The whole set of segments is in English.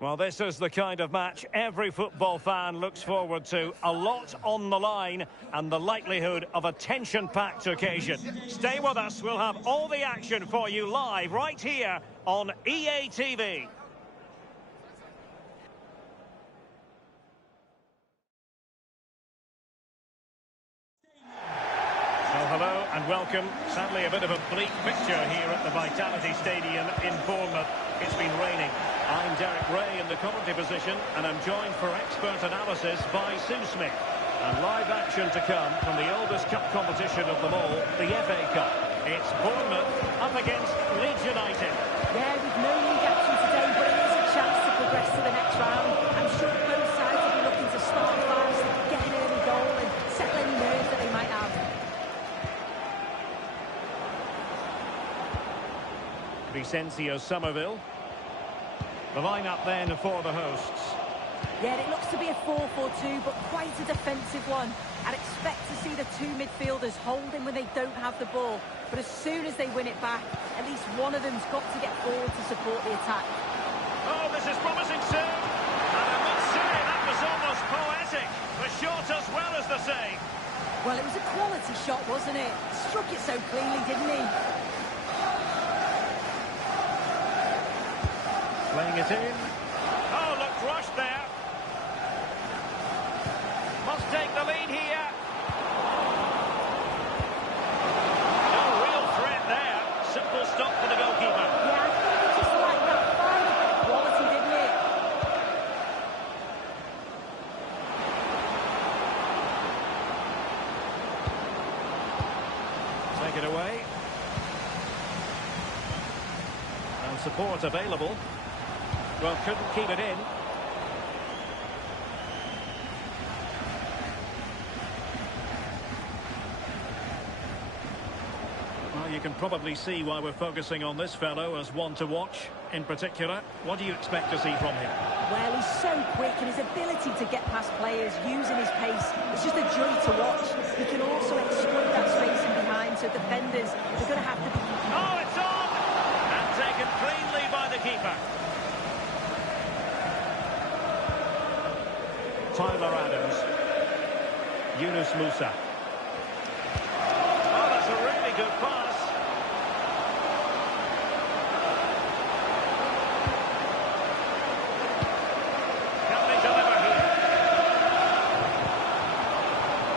Well, this is the kind of match every football fan looks forward to. A lot on the line and the likelihood of a tension-packed occasion. Stay with us. We'll have all the action for you live right here on EA TV. Hello and welcome. Sadly, a bit of a bleak picture here at the Vitality Stadium in Bournemouth. It's been raining. I'm Derek Ray in the commentary position, and I'm joined for expert analysis by Sue Smith. And live action to come from the oldest cup competition of them all, the FA Cup. It's Bournemouth up against Leeds United. Yeah, with no league action today, but it is a chance to progress to the next round. I'm sure both sides will be looking to start fast, get an early goal, and settle any nerves that they might have. Vicencio Somerville. The line-up then for the hosts. Yeah, it looks to be a 4-4-2, but quite a defensive one. I'd expect to see the two midfielders holding when they don't have the ball. But as soon as they win it back, at least one of them's got to get forward to support the attack. Oh, this is promising, Sue. And I must say, that was almost poetic. The shot as well as the save. Well, it was a quality shot, wasn't it? Struck it so cleanly, didn't he? Playing it in. Oh, look, rushed there. Must take the lead here. No real threat there. Simple stop for the goalkeeper. Yeah, I think he just liked that final bit of quality, didn't it? Take it away. And support available. Well, couldn't keep it in. Well, you can probably see why we're focusing on this fellow as one to watch in particular. What do you expect to see from him? Well, he's so quick, and his ability to get past players using his pace, it's just a joy to watch. He can also exploit that space in behind, so defenders are going to have to be... Oh, it's on! And taken cleanly by the keeper. Tyler Adams. Yunus Musa. Oh, that's a really good pass. Can they deliver here?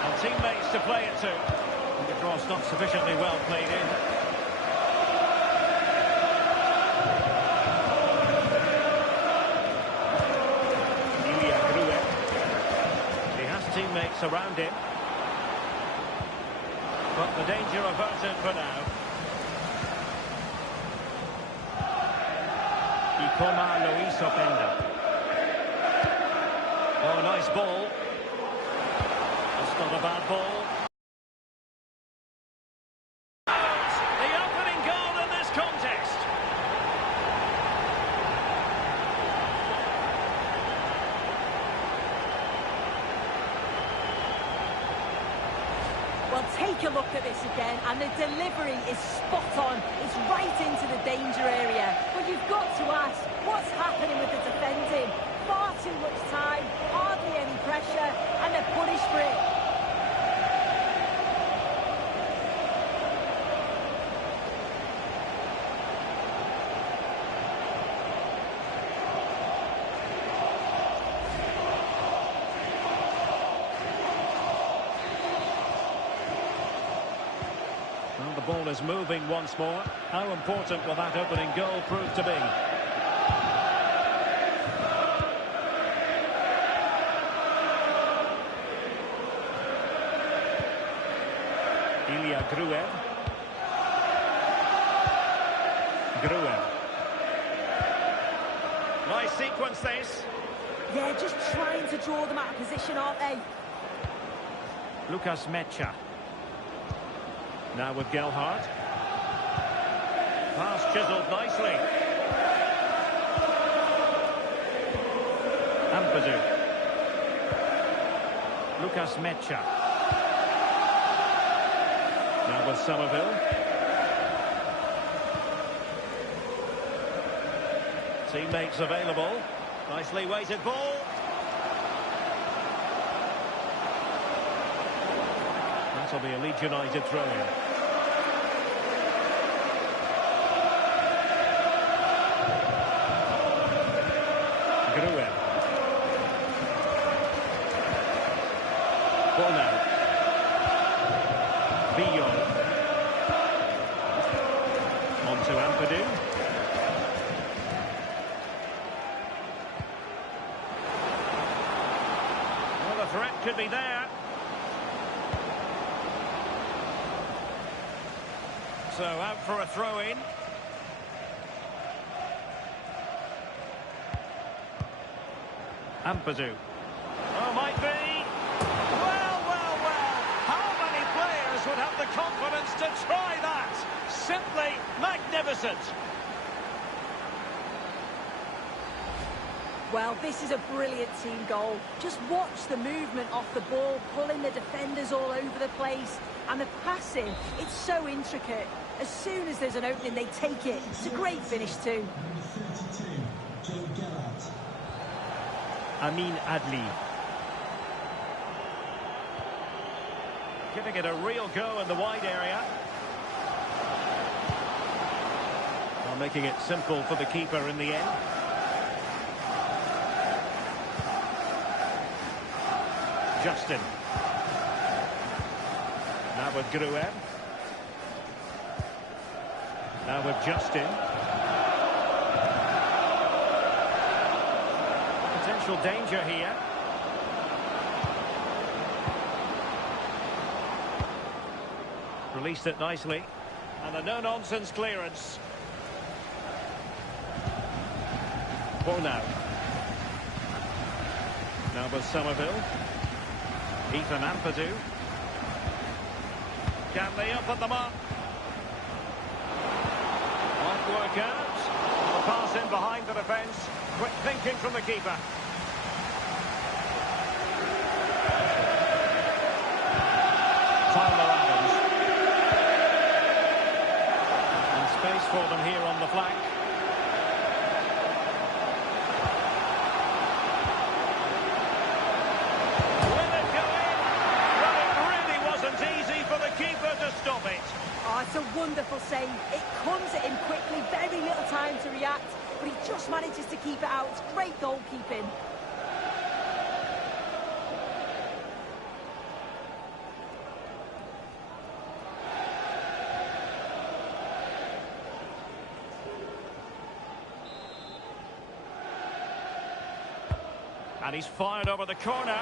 And teammates to play it to. And the cross not sufficiently well played in. Teammates around him, but the danger averted for now. Oh, nice ball. That's not a bad ball. The opening goal in this contest. Well, take a look at this again, and the delivery is spot on. It's right into the danger area. But you've got to ask, what's happening with the defending? Far too much time, hardly any pressure, and they're punished for it. Well, the ball is moving once more. How important will that opening goal prove to be? Ilya Gruev. Nice sequence this. Yeah, just trying to draw them out of position, aren't they? Lucas Mecha. Now with Gelhardt. Pass chiselled nicely. Ampadu. Lucas Mecha. Now with Somerville. Teammates available. Nicely weighted ball. That'll be a Leeds United throw-in. Gruen. Ball now. Villon. On to Ampadu. Well, the threat could be there. So out for a throw-in. Ampadu. Oh, might be. Well, well, well. How many players would have the confidence to try that? Simply magnificent. Well, this is a brilliant team goal. Just watch the movement off the ball, pulling the defenders all over the place. And the passing, it's so intricate. As soon as there's an opening, they take it. It's a great finish too. Amin Adli. Giving it a real go in the wide area. Well, making it simple for the keeper in the end. Justin. Now with Gruen. Now with Justin. Potential danger here. Released it nicely. And a no-nonsense clearance. Ball now. Now with Somerville. Ethan Ampadu. Can they up at the mark? Won't work out. The pass in behind the defence. Quick thinking from the keeper. Tyler Adams. And space for them here on the flank. It's a wonderful save. It comes at him quickly, very little time to react, but he just manages to keep it out. It's great goalkeeping. And he's fired over the corner.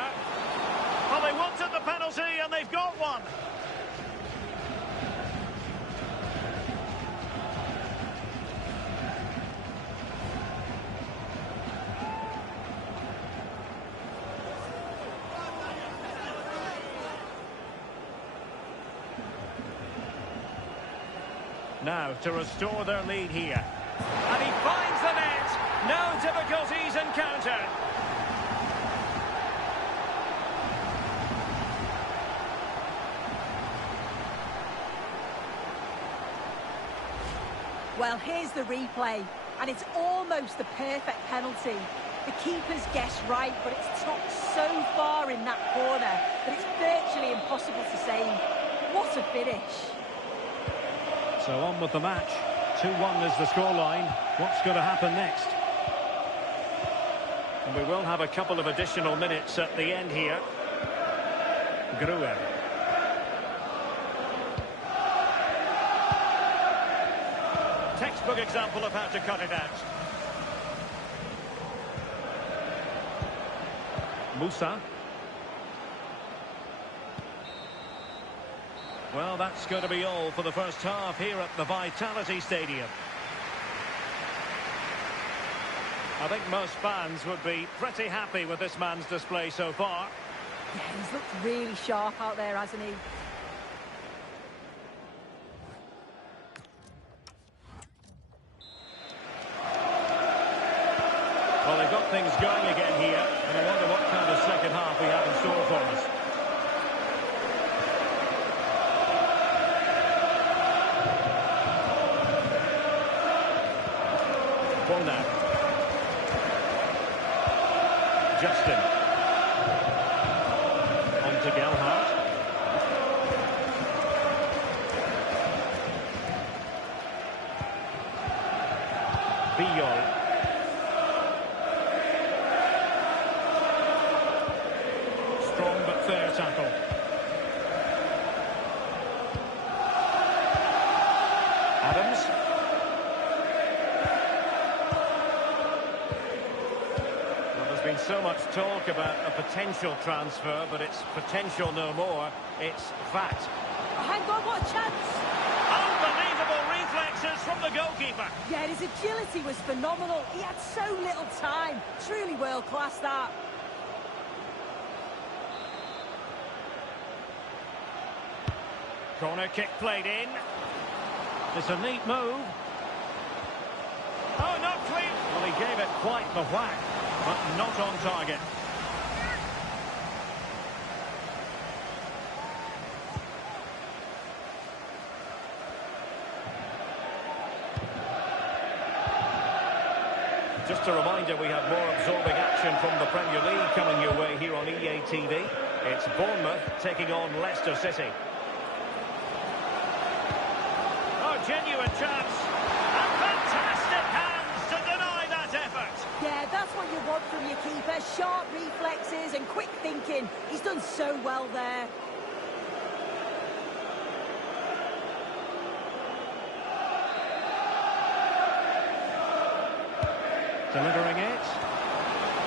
Well, they wanted the penalty and they've got one. Now to restore their lead here. And he finds the net. No difficulties encountered. Well, here's the replay, and it's almost the perfect penalty. The keeper's guessed right, but it's topped so far in that corner that it's virtually impossible to save. What a finish. So on with the match. 2-1 is the scoreline. What's going to happen next? And we will have a couple of additional minutes at the end here. Gruen. Textbook example of how to cut it out. Musa. Well, that's going to be all for the first half here at the Vitality Stadium. I think most fans would be pretty happy with this man's display so far. Yeah, he's looked really sharp out there, hasn't he? Well, they've got things going again here, and I wonder what kind of second half we have in store for us. Ball now. Justin. On to Gelhardt. Viol. Strong but fair tackle. Adams. Well, there's been so much talk about a potential transfer, but it's potential no more. It's fact. Hang on, what a chance! Unbelievable reflexes from the goalkeeper. Yeah, his agility was phenomenal. He had so little time. Truly world class, that. Corner kick played in. It's a neat move. Oh, not clean. Well, he gave it quite the whack, but not on target. Just a reminder, we have more absorbing action from the Premier League coming your way here on EA TV. It's Bournemouth taking on Leicester City. Genuine chance, and fantastic hands to deny that effort. Yeah, that's what you want from your keeper. Sharp reflexes and quick thinking. He's done so well there. Delivering it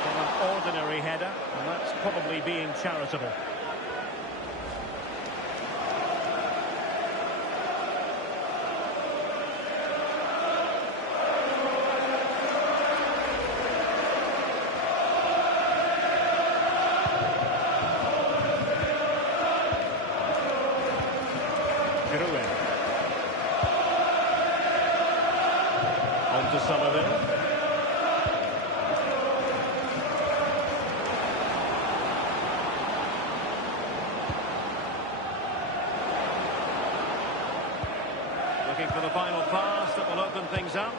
from an ordinary header, and that's probably being charitable. On to Somerville. Looking for the final pass that will open things up.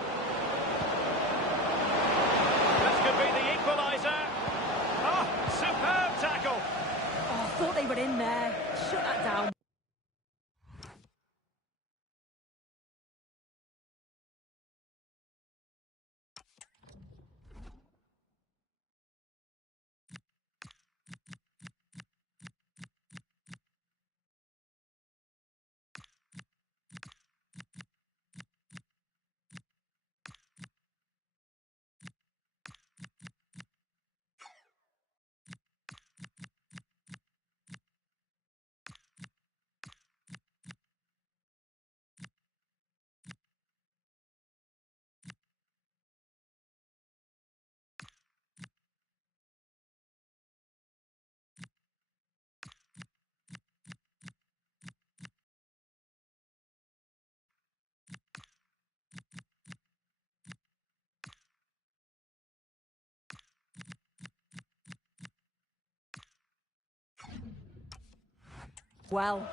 This could be the equaliser. Oh, superb tackle. Oh, I thought they were in there. Shut that down. Well.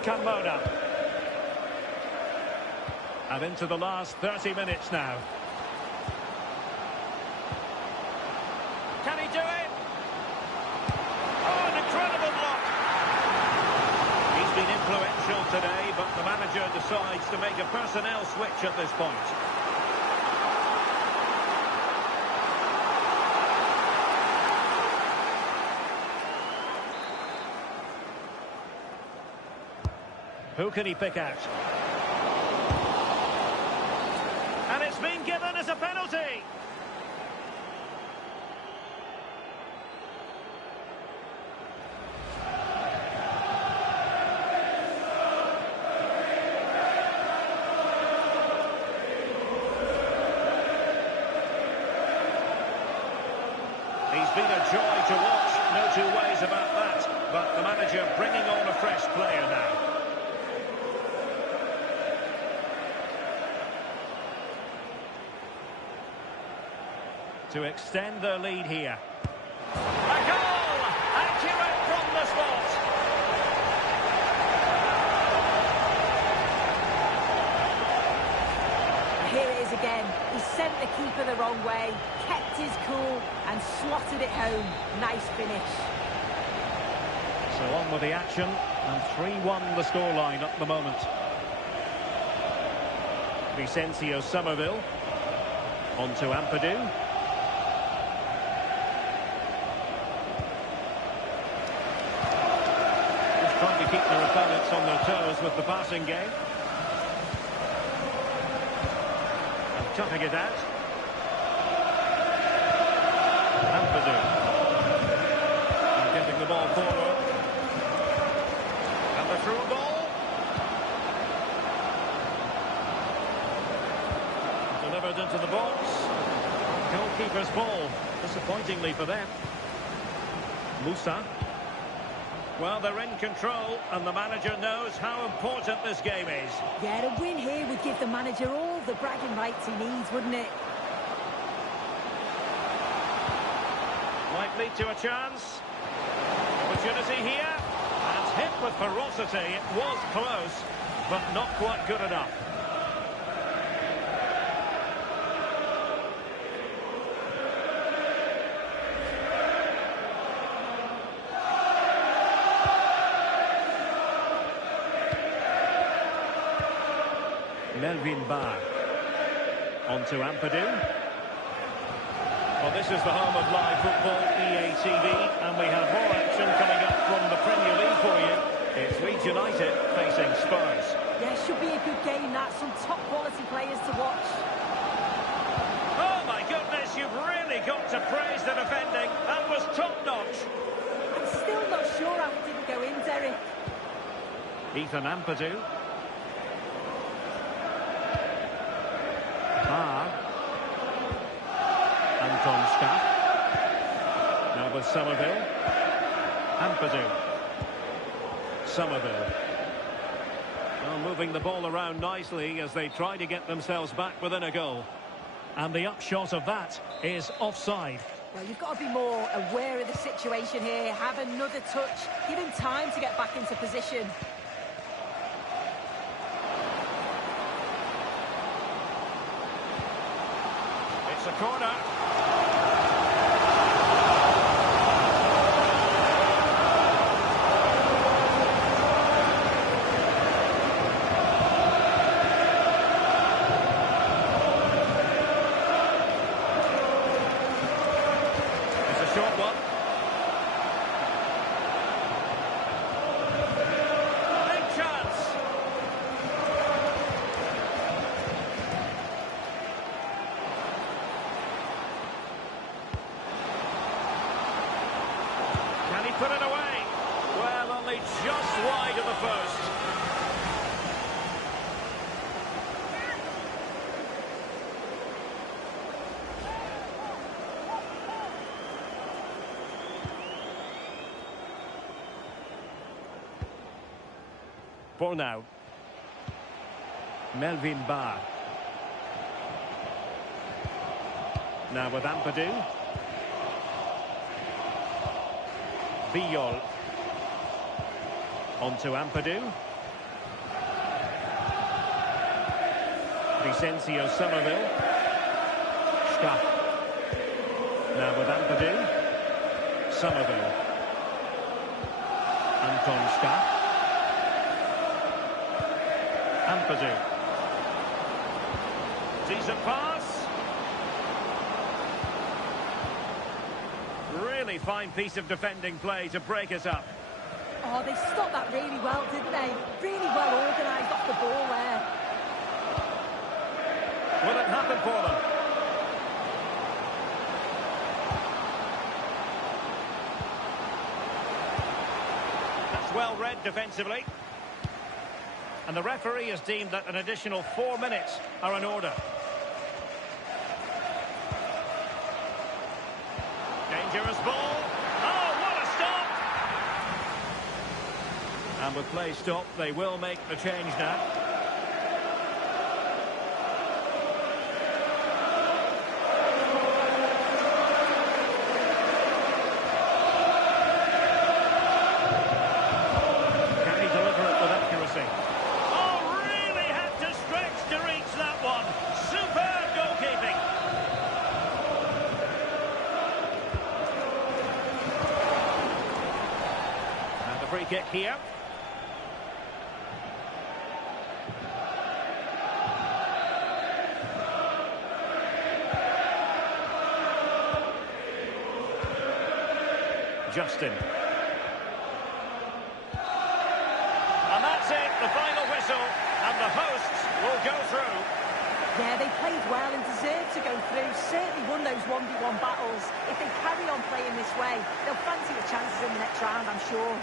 Carmona. And into the last 30 minutes now. Can he do it? Oh, an incredible block. He's been influential today, but the manager decides to make a personnel switch at this point. Who can he pick out? And it's been given as a penalty. He's been a joy to watch, no two ways about that. But the manager bringing on a fresh player now. To extend their lead here. A goal! Accurate from the spot. Here it is again. He's sent the keeper the wrong way, kept his cool and slotted it home. Nice finish. So on with the action, and 3-1 the scoreline at the moment. Vicencio Somerville. On to Ampadu. Just trying to keep their opponents on their toes with the passing game. And toughing it out. Ampadu. And getting the ball forward. And the through ball. Delivered into the box. Goalkeeper's ball, disappointingly for them. Musa. Well, they're in control, and the manager knows how important this game is. Yeah, a win here would give the manager all the bragging rights he needs, wouldn't it? Might lead to a chance. Opportunity here. And hit with ferocity. It was close, but not quite good enough. Melvin Barr. On to Ampadu. Well, this is the home of live football, EATV, and we have more action coming up from the Premier League for you. It's Leeds United facing Spurs. Yeah, should be a good game, that. Some top-quality players to watch. Oh, my goodness, you've really got to praise the defending. That was top-notch. I'm still not sure how it didn't go in, Derek. Ethan Ampadu. Anton Schaff. Now with Somerville. Ampadu. Somerville. Well, moving the ball around nicely as they try to get themselves back within a goal. And the upshot of that is offside. Well, you've got to be more aware of the situation here. Have another touch. Give him time to get back into position. It's a corner. Short one. Big chance. Can he put it away? Well, only just wide of the post. For now, Melvin Barr. Now with Ampadu. Viol. On to Ampadu. Vicencio Somerville. Schaff. Now with Ampadu. Somerville. Anton Schaff. Ampadu. Decent pass. Really fine piece of defending play to break it up. Oh, they stopped that really well, didn't they? Really well organised off the ball there. Will it happen for them? That's well read defensively. And the referee has deemed that an additional 4 minutes are in order. Dangerous ball. Oh, what a stop! And with play stopped, they will make the change now. Can he deliver it with accuracy? Superb goalkeeping. free kick here. Justin. And that's it, the final whistle, and the hosts will go through. Yeah, they played well and deserved to go through. Certainly won those 1v1 battles. If they carry on playing this way, they'll fancy the chances in the next round, I'm sure.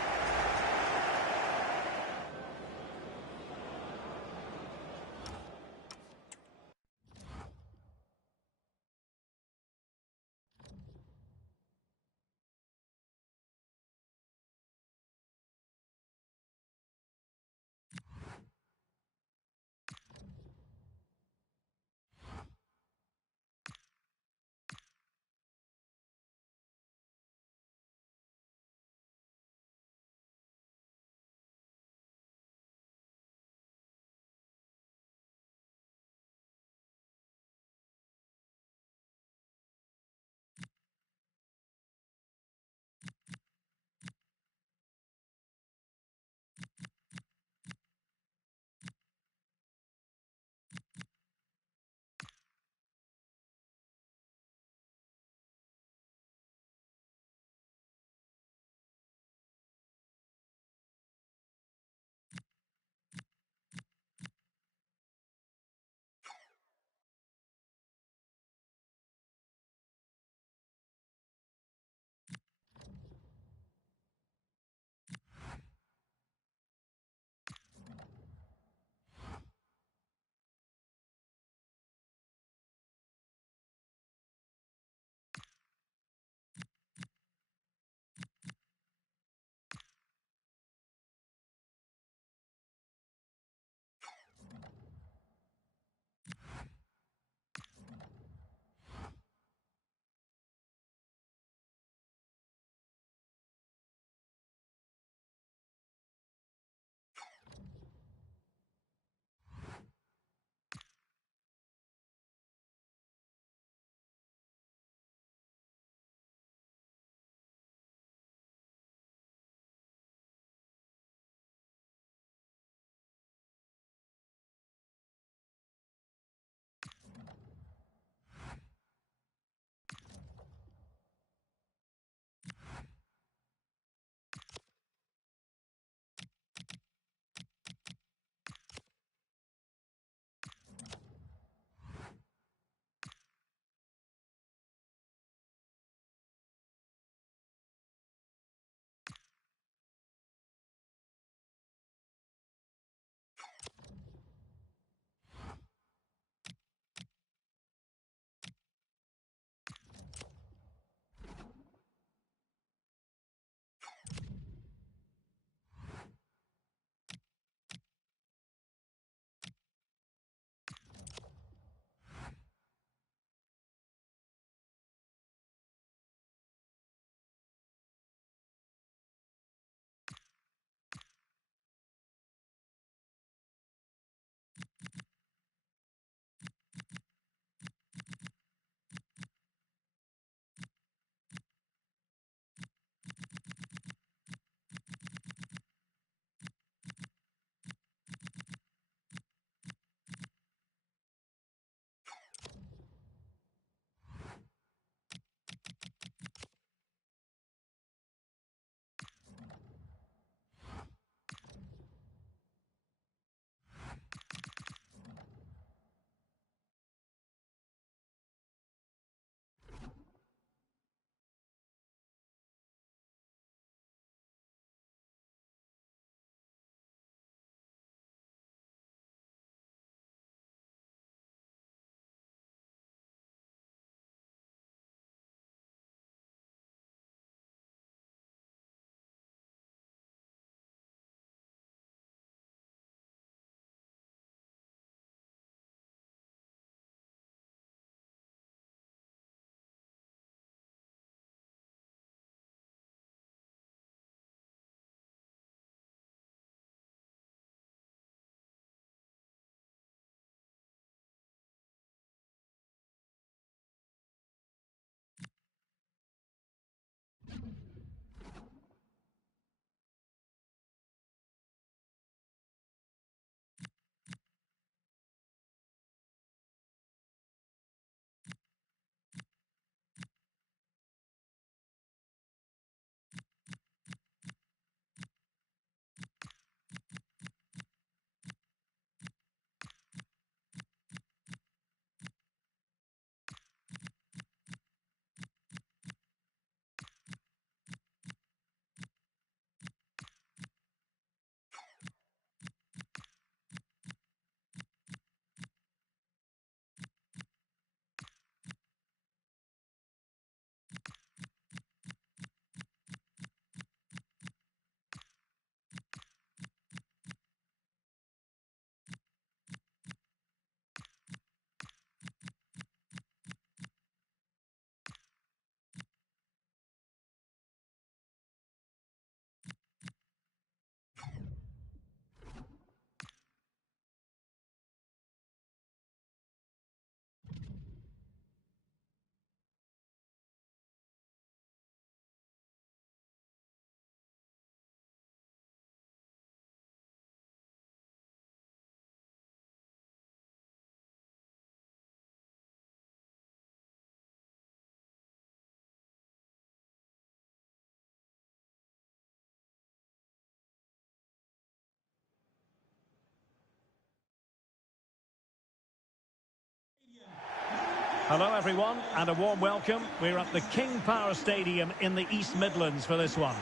Hello everyone and a warm welcome. We're at the King Power Stadium in the East Midlands for this one.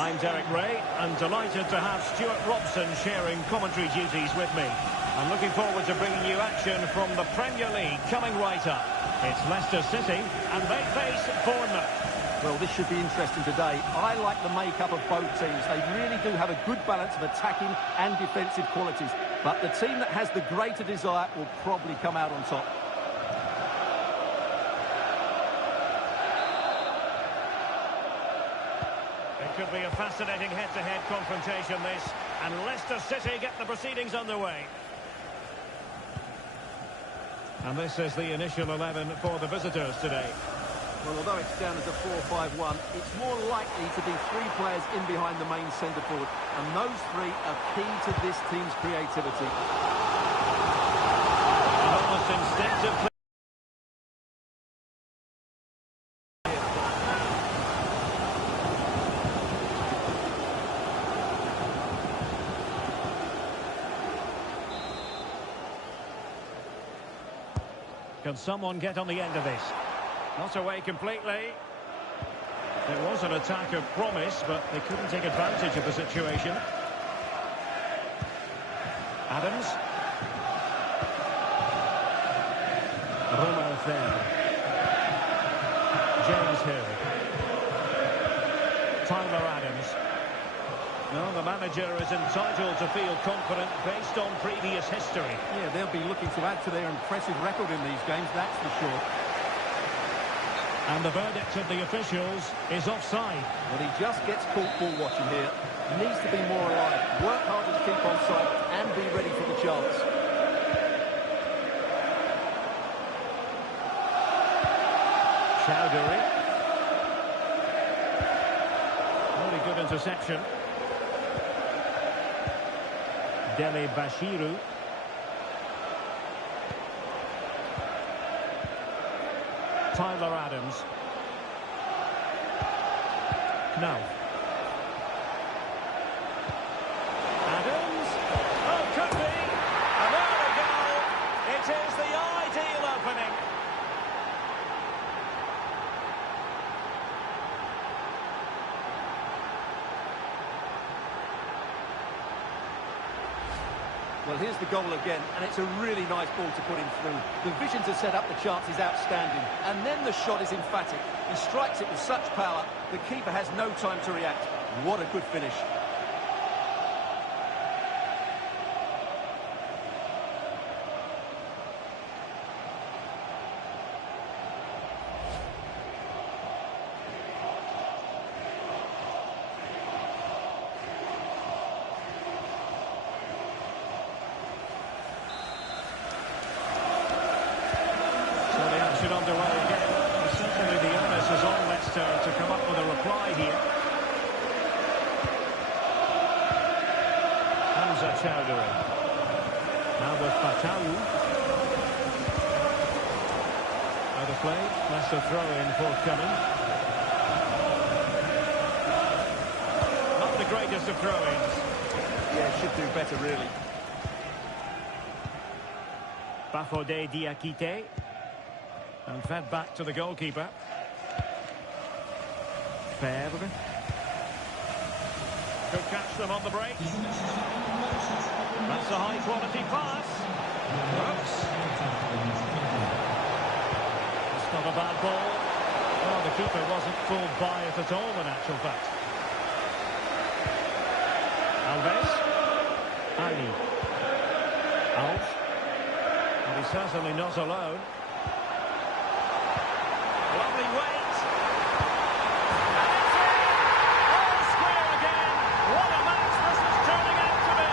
I'm Derek Ray and delighted to have Stuart Robson sharing commentary duties with me. I'm looking forward to bringing you action from the Premier League coming right up. It's Leicester City and they face Bournemouth. Well, this should be interesting today. I like the makeup of both teams. They really do have a good balance of attacking and defensive qualities. But the team that has the greater desire will probably come out on top. It could be a fascinating head-to-head confrontation, this. And Leicester City get the proceedings underway. And this is the initial 11 for the visitors today. Well, although it's down as a 4-5-1, it's more likely to be three players in behind the main centre-forward. And those three are key to this team's creativity. An almost instinctive... Can someone get on the end of this? Not away completely. It was an attack of promise, but they couldn't take advantage of the situation. Adams. Romo there. James Hill. Tyler Adams. No, the manager is entitled to feel confident based on previous history. Yeah, they'll be looking to add to their impressive record in these games, that's for sure. And the verdict of the officials is offside. Well, he just gets caught ball watching here. Needs to be more alive, work hard to keep on side and be ready for the chance. Chowdhury. Really good interception. Dele Bashiru. Tyler Adams. Now. Adams. Oh, could be. And there we go. It is the ideal opening. Well, here's the goal again, and it's a really nice ball to put him through. The vision to set up the chance is outstanding, and then the shot is emphatic. He strikes it with such power, the keeper has no time to react. What a good finish. Underway again. Certainly the onus is on Leicester to come up with a reply here. Hamza Chowdhury. Now with Fatawu. Out of play. Leicester throw-in forthcoming. Not the greatest of throw-ins. Yeah, should do better, really. Bafodé Diakité. And fed back to the goalkeeper. Fèvre. Could catch them on the break. That's a high-quality pass. Brooks. It's not a bad ball. Well, the keeper wasn't fooled by it at all, in actual fact. Alves. Ali. Alves. And he's certainly not alone. Lovely weight. And it's in! All square again. What a match this is turning out to be.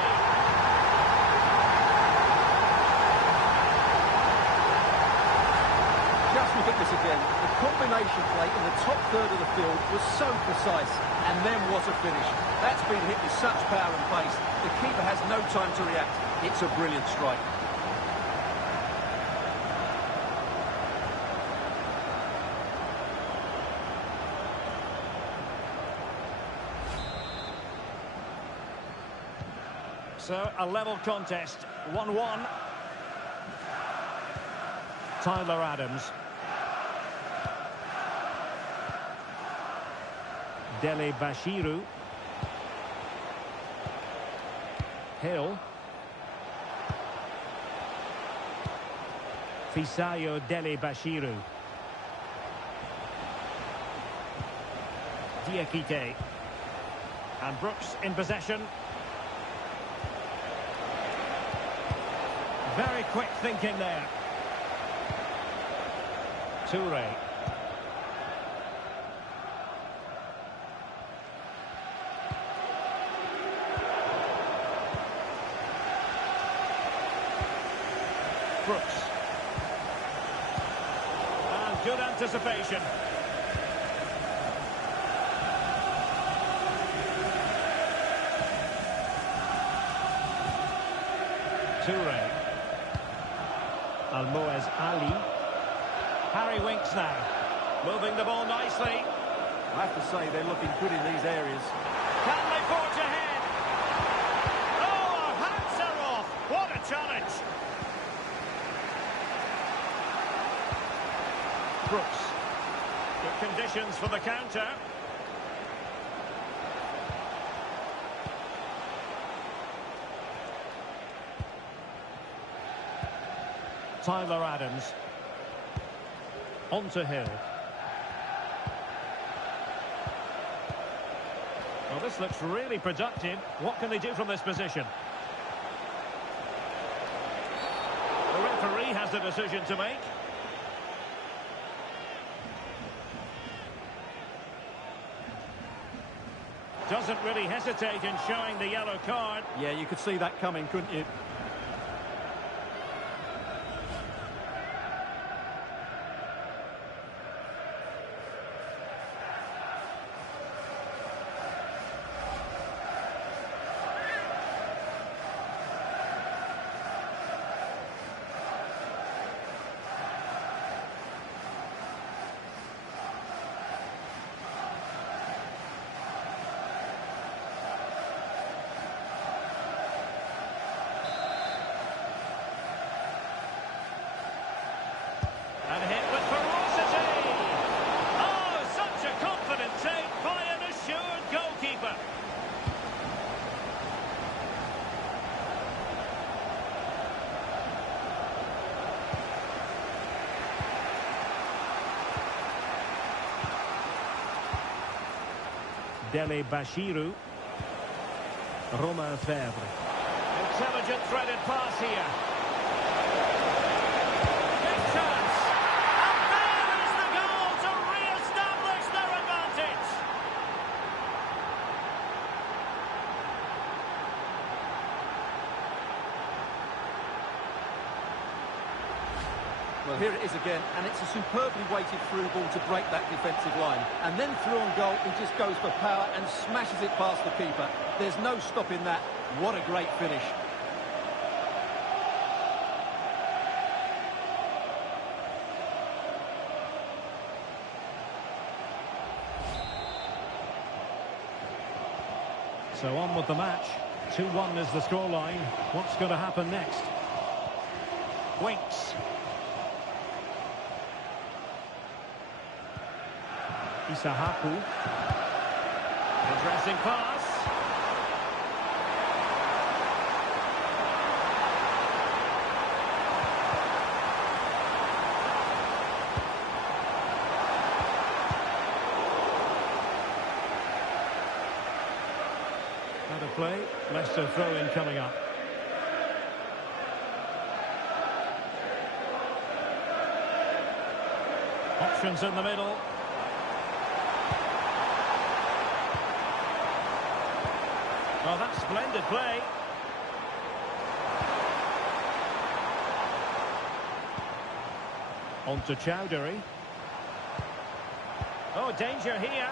Just look at this again. The combination play in the top third of the field was so precise. And then what a finish. That's been hit with such power and pace. The keeper has no time to react. It's a brilliant strike. So, a level contest, 1-1. Tyler Adams. Dele Bashiru. Hill. Fisayo Dele Bashiru. Diakite. And Brooks in possession. Very quick thinking there. Toure. Brooks. And good anticipation. Toure. Almoez Ali. Harry Winks now. Moving the ball nicely. I have to say they're looking good in these areas. Can they forge ahead? Oh, our hands are off. What a challenge. Brooks. Good conditions for the counter. Tyler Adams. On to Hill. Well, this looks really productive. What can they do from this position? The referee has the decision to make. Doesn't really hesitate in showing the yellow card. Yeah, you could see that coming, couldn't you? And hit with ferocity. Oh, such a confident take by an assured goalkeeper. Dele Bashiru. Romain Faivre. Intelligent threaded pass here. Well, here it is again, and it's a superbly weighted through ball to break that defensive line. And then through on goal, he just goes for power and smashes it past the keeper. There's no stopping that. What a great finish. So on with the match. 2-1 is the scoreline. What's going to happen next? Winks. Isahaku. Addressing pass. Out of play. Leicester throw-in coming up. Options in the middle. Well, that's splendid play. On to Chowdhury. Oh, danger here.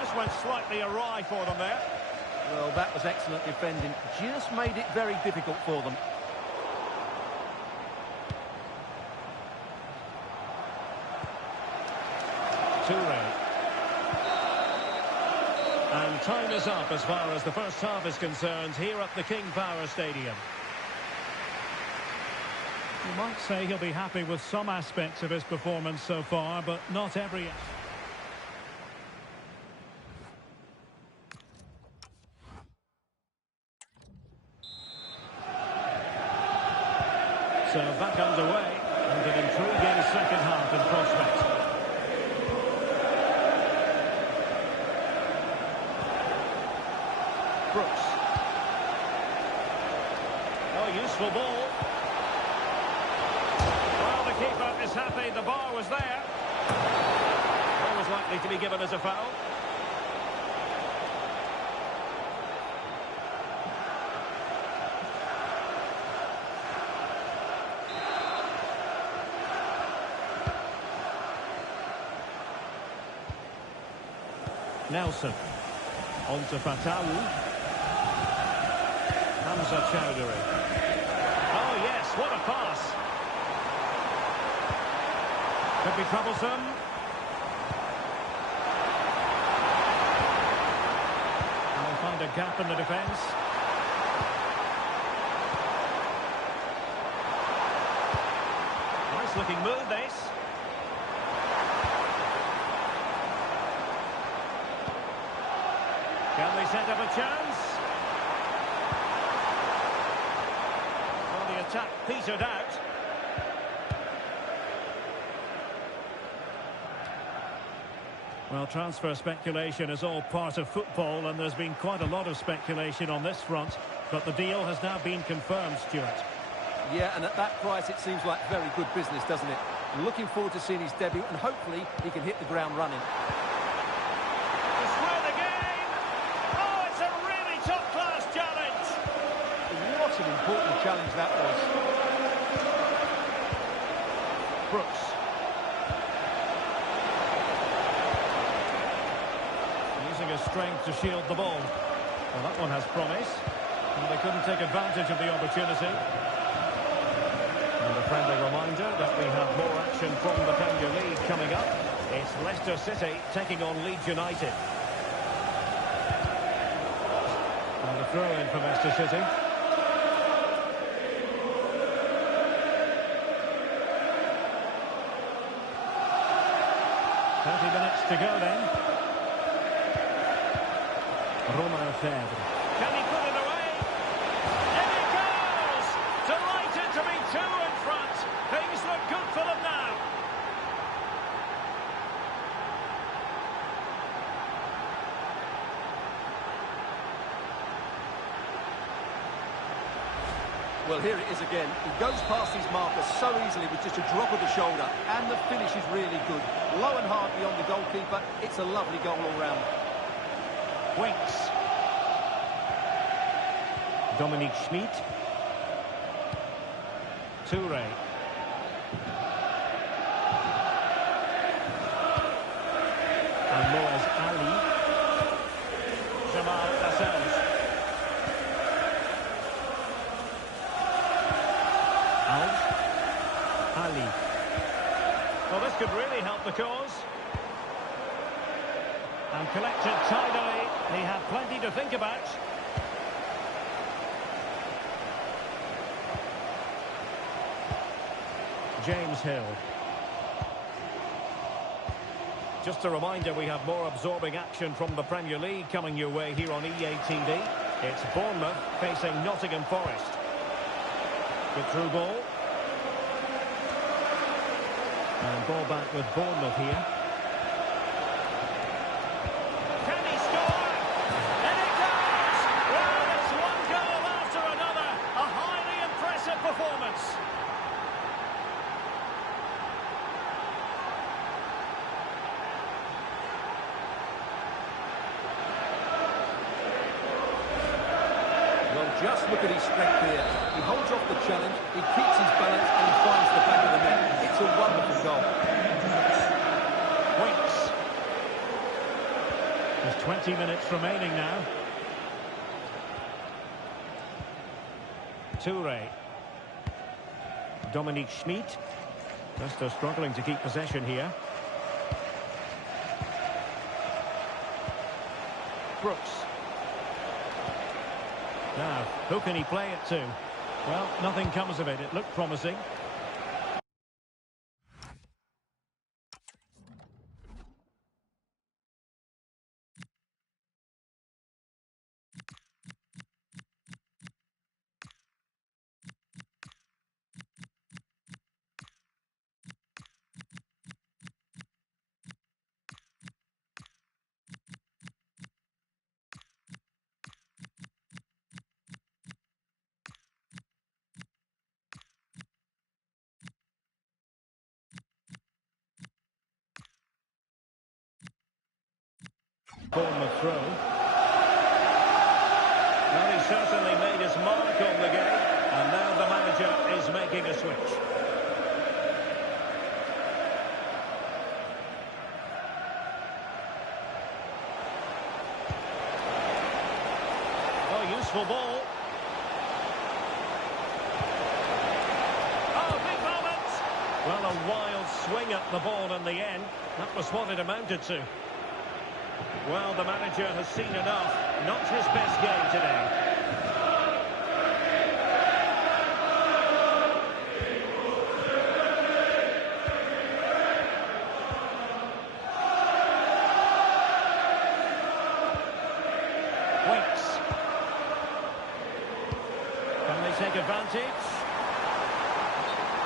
This went slightly awry for them there. Well, that was excellent defending. Just made it very difficult for them. Toure. And time is up as far as the first half is concerned here at the King Power Stadium. You might say he'll be happy with some aspects of his performance so far, but not every. So back underway, and an intriguing second half in prospect. Brooks. Oh, useful ball. Well, the keeper is happy the bar was there. Always likely to be given as a foul. Nelson. On to Fatawu. Hamza Chowdhury. Oh, yes, what a pass. Could be troublesome. And they'll find a gap in the defence. Nice looking move, this. Can they set up a chance? Well, the attack petered out. Well, transfer speculation is all part of football, and there's been quite a lot of speculation on this front, but the deal has now been confirmed, Stuart. Yeah, and at that price it seems like very good business, doesn't it? Looking forward to seeing his debut, and hopefully he can hit the ground running. What an important challenge that was. Brooks. Using his strength to shield the ball. Well, that one has promise. And they couldn't take advantage of the opportunity. And a friendly reminder that we have more action from the Premier League coming up. It's Leicester City taking on Leeds United. And a throw in for Leicester City. 30 minutes to go then. Romain Fèvre. Can he put it away? In it goes! Delighted to be two in front. Things look good for them now. Well, here it is again. He goes past his marker so easily with just a drop of the shoulder, and the finish is really good. Low and hard beyond the goalkeeper. It's a lovely goal all round. Winks. Dominic Schmid. Toure. And Moaz Ali. Jamal Lascelles. Ali. Well, this could really help the cause. And collected tidily. He had plenty to think about. James Hill. Just a reminder, we have more absorbing action from the Premier League coming your way here on EA TV. It's Bournemouth facing Nottingham Forest. Good through ball. And ball back with Bournemouth here. Can he score? And it does! Well, it's one goal after another. A highly impressive performance. Well, just look at his strength here. He holds off the challenge, he keeps his balance, and he finds the back of the net. It's a wonderful goal. Winks. There's 20 minutes remaining now. Toure. Dominic Schmid. Leicester struggling to keep possession here. Brooks. Now, who can he play it to? Well, nothing comes of it. It looked promising. Bournemouth throw. Well, he certainly made his mark on the game, and now the manager is making a switch. Oh, useful ball. Oh, big moment! Well, a wild swing at the ball in the end. That was what it amounted to. Well, the manager has seen enough. Not his best game today. Waits. Can they take advantage?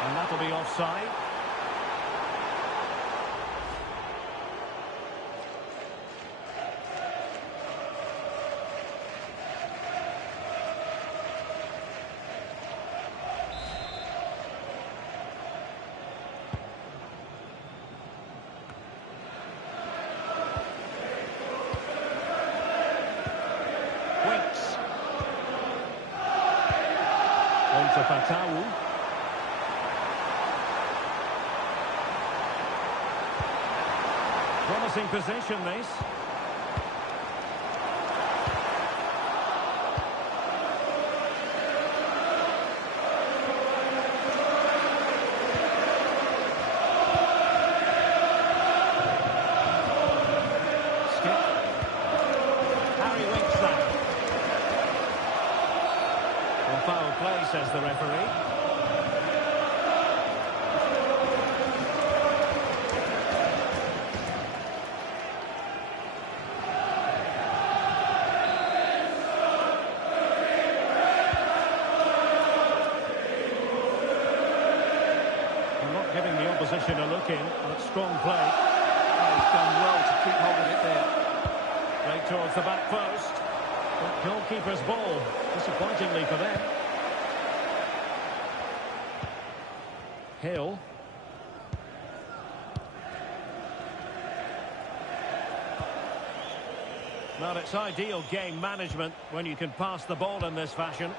And that'll be offside. On to Fatawu. Promising position, this. Skip. Harry Winks that. Well, foul play, says the referee. They're not giving the opposition a look in, but strong play. Oh, he's done well to keep hold of it there. Right towards the back post. But goalkeeper's ball, disappointingly for them. Hill. Well, it's ideal game management when you can pass the ball in this fashion.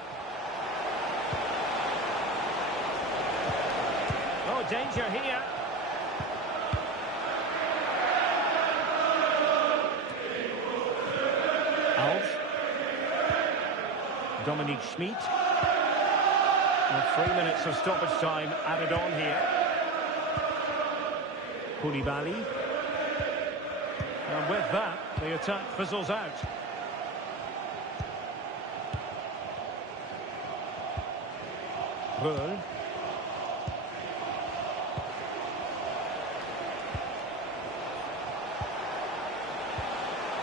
Oh, danger here. Alf. Dominic Schmid. Well, 3 minutes of stoppage time added on here. Koulibaly. And with that, the attack fizzles out. Röhl.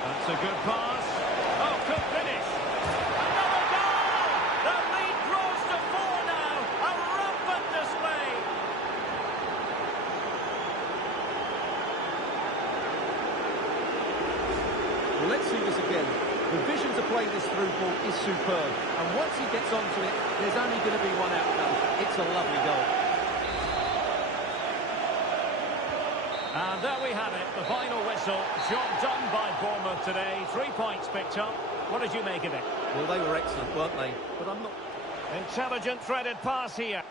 That's a good pass. Oh, good finish. Another goal! The lead grows to 4 now. A rampant display. Well, let's see this again. The vision to play this through ball is superb. And once he gets onto it, there's only going to be one outcome. It's a lovely goal. And there we have it, the final whistle. Job done by Bournemouth today. 3 points picked up. What did you make of it? Well, they were excellent, weren't they? But I'm not... Intelligent threaded pass here.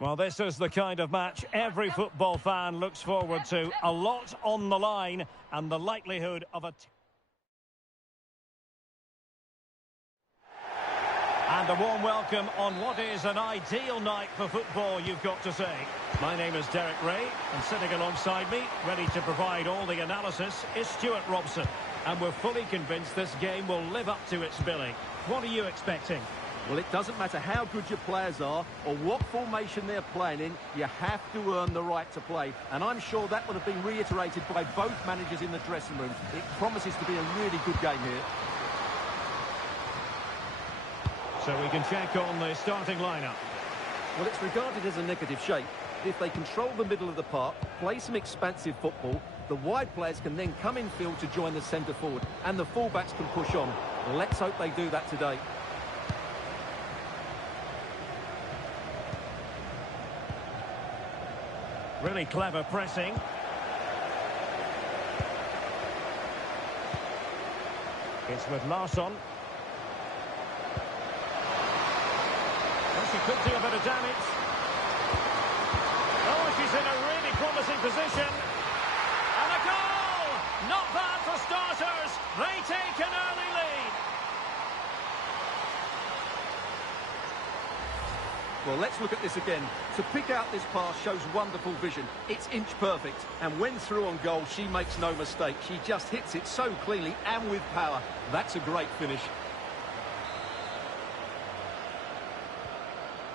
Well, this is the kind of match every football fan looks forward to. A lot on the line and the likelihood of a... And a warm welcome on what is an ideal night for football, you've got to say. My name is Derek Ray, and sitting alongside me, ready to provide all the analysis, is Stuart Robson. And we're fully convinced this game will live up to its billing. What are you expecting? Well, it doesn't matter how good your players are or what formation they're playing in, you have to earn the right to play. And I'm sure that would have been reiterated by both managers in the dressing room. It promises to be a really good game here. So we can check on the starting lineup. Well, it's regarded as a negative shape. If they control the middle of the park, play some expansive football, the wide players can then come in field to join the centre forward, and the fullbacks can push on. Let's hope they do that today. Really clever pressing. It's with Larsson. Well, she could do a bit of damage. Oh, she's in a really promising position. And a goal! Not bad for starters. They take an early lead. Well, let's look at this again. To pick out this pass shows wonderful vision. It's inch perfect. And when through on goal, she makes no mistake. She just hits it so cleanly and with power. That's a great finish.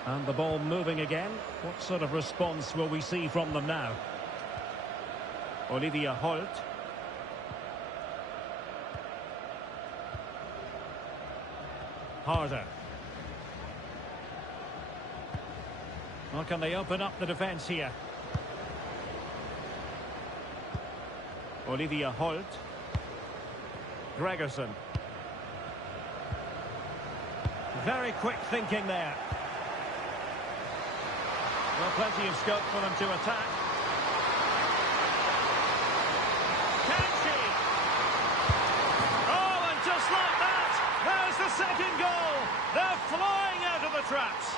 And the ball moving again. What sort of response will we see from them now? Olivia Holt. Harder. Well, can they open up the defence here? Olivia Holt. Gregerson. Very quick thinking there. Well, plenty of scope for them to attack. Can she? Oh, and just like that, there's the second goal. They're flying out of the traps.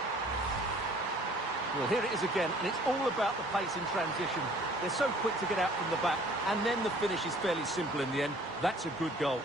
Well, here it is again, and it's all about the pace in transition. They're so quick to get out from the back, and then the finish is fairly simple in the end. That's a good goal.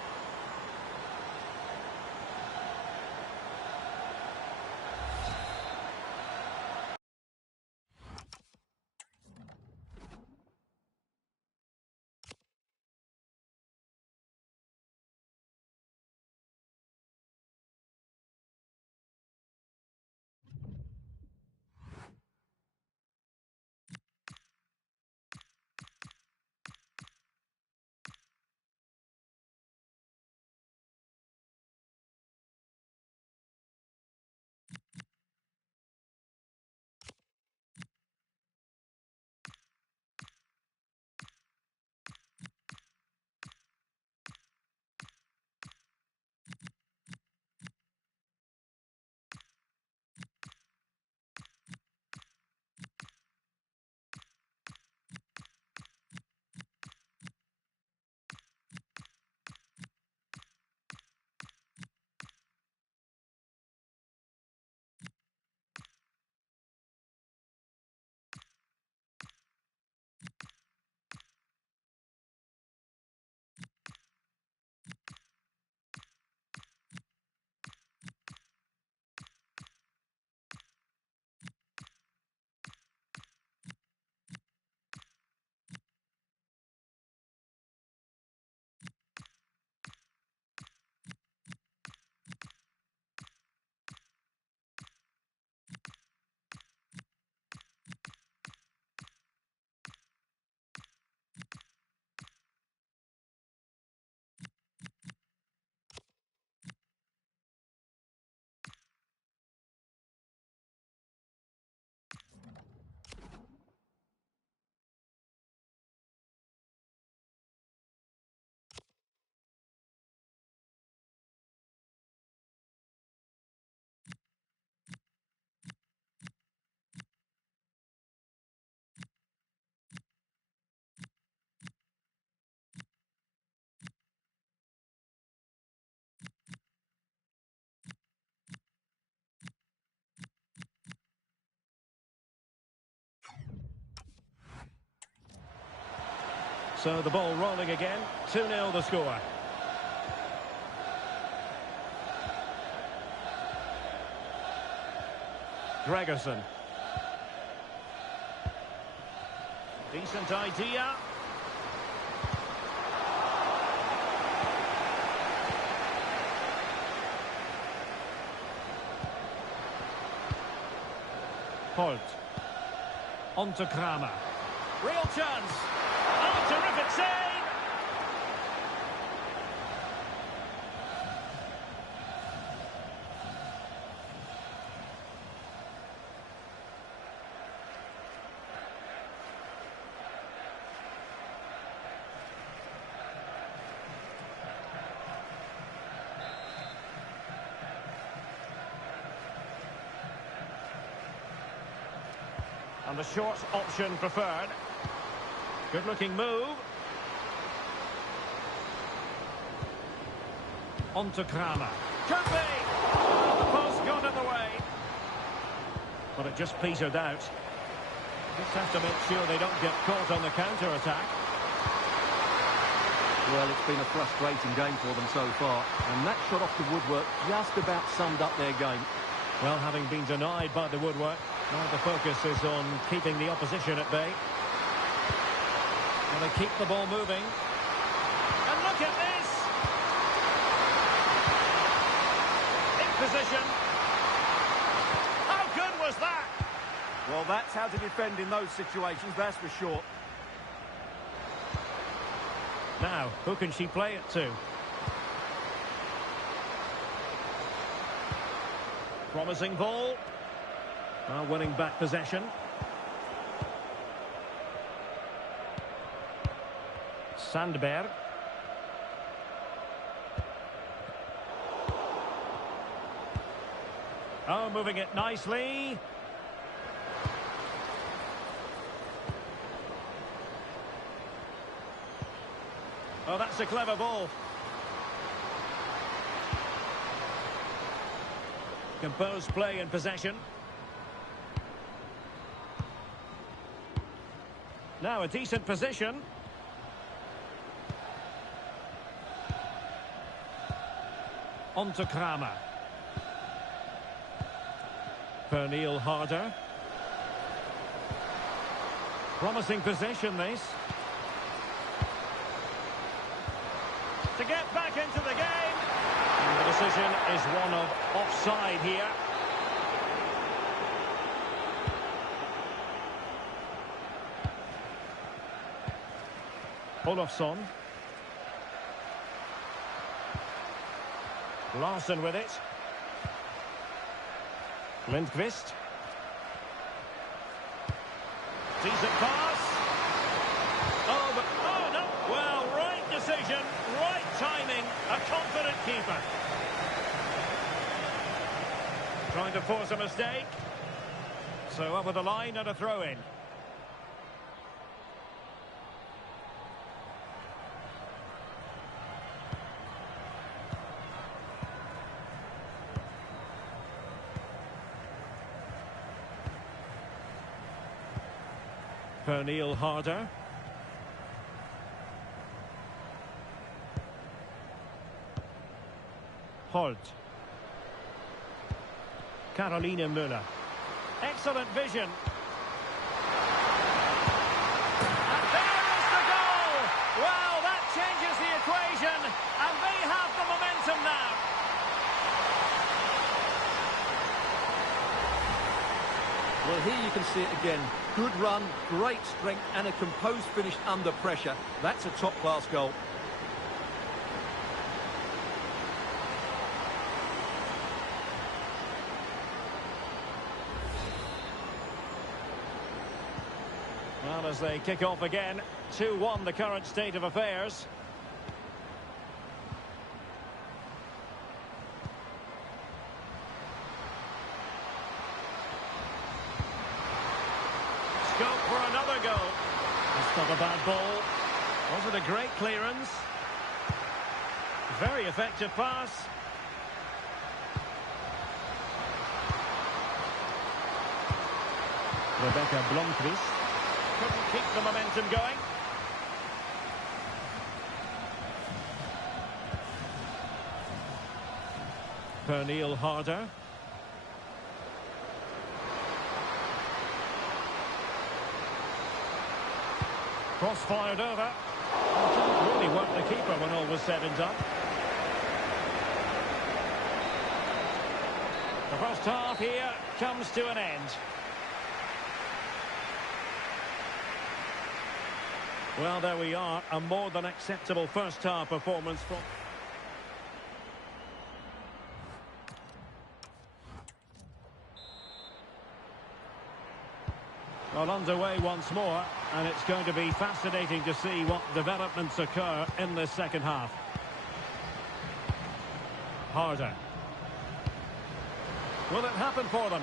So the ball rolling again. 2-0 the score. Gregerson. Decent idea. Holt. On to Kramer. Real chance. Oh, terrific save. And the short option preferred. Good-looking move. On to Kramer. Could be! Oh, the post got in the way. But it just petered out. Just have to make sure they don't get caught on the counter-attack. Well, it's been a frustrating game for them so far. And that shot off the woodwork just about summed up their game. Well, having been denied by the woodwork, now the focus is on keeping the opposition at bay. And they keep the ball moving. And look at this! In position. How good was that? Well, that's how to defend in those situations, that's for sure. Now, who can she play it to? Promising ball. Now winning back possession. Sandberg. Oh, moving it nicely. Oh, that's a clever ball. Composed play in possession. Now a decent position. On to Kramer. Pernille Harder. Promising position, this. To get back into the game. And the decision is one of offside here. Olofsson. Larson with it. Lindqvist. Decent pass. Oh, but, oh no. Well, right decision, right timing. A confident keeper. Trying to force a mistake. So over the line and a throw-in. Pernille Harder. Holt. Caroline Müller. Excellent vision. And there is the goal! Well, that changes the equation, and they have the momentum now. Well, here you can see it again. Good run, great strength, and a composed finish under pressure. That's a top-class goal. Well, as they kick off again, 2-1 the current state of affairs. Scope for another goal. That's not a bad ball. Was it a great clearance? Very effective pass. Rebecca Blomqvist couldn't keep the momentum going. Pernille Harder. Cross fired over. Didn't really work the keeper when all was said and done. The first half here comes to an end. Well, there we are. A more than acceptable first half performance from... Well, underway once more, and it's going to be fascinating to see what developments occur in this second half. Harder. Will it happen for them?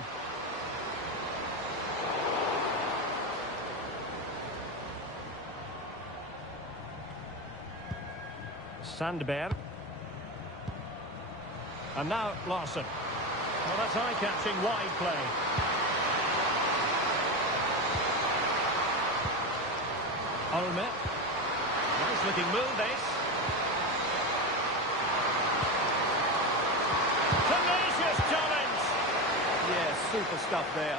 Sandberg. And now Larson. Well, that's eye-catching wide play. Olme. Nice looking move, this. Tenacious challenge. Yeah, super stuff there.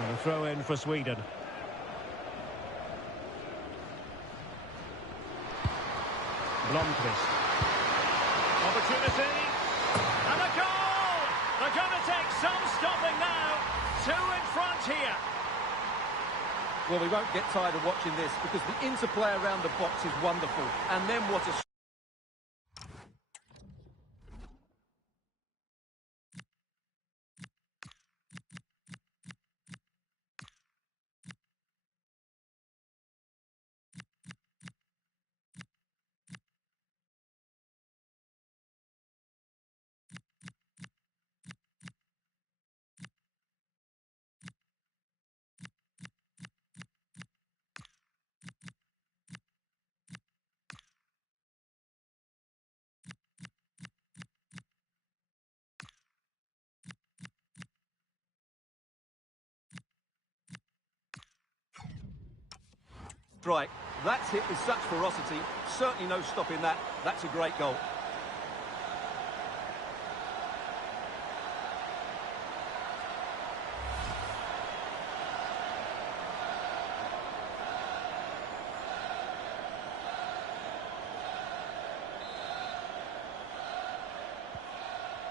And a throw in for Sweden. Blomqvist. Opportunity. And a goal! They're going to take some stopping now. 2 in front here. Well, we won't get tired of watching this because the interplay around the box is wonderful. And then what a... Strike. That's hit with such ferocity. Certainly no stopping that. That's a great goal.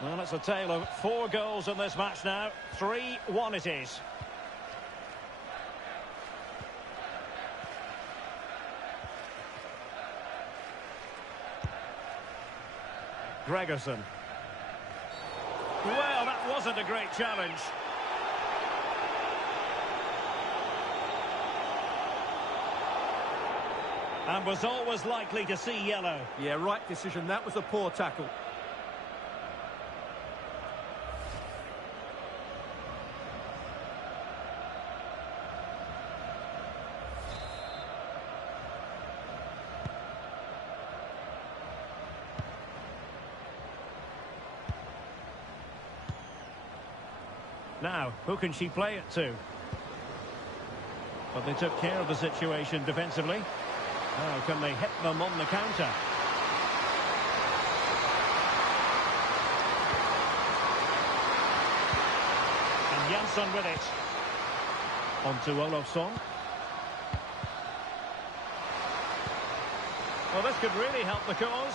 Well, it's a tale of 4 goals in this match now. 3-1 it is. Gregerson. Well, that wasn't a great challenge. And was always likely to see yellow. Yeah, right decision. That was a poor tackle. Now, who can she play it to? But they took care of the situation defensively. Now, can they hit them on the counter? And Jansson with it. On to Olofsson. Well, this could really help the cause.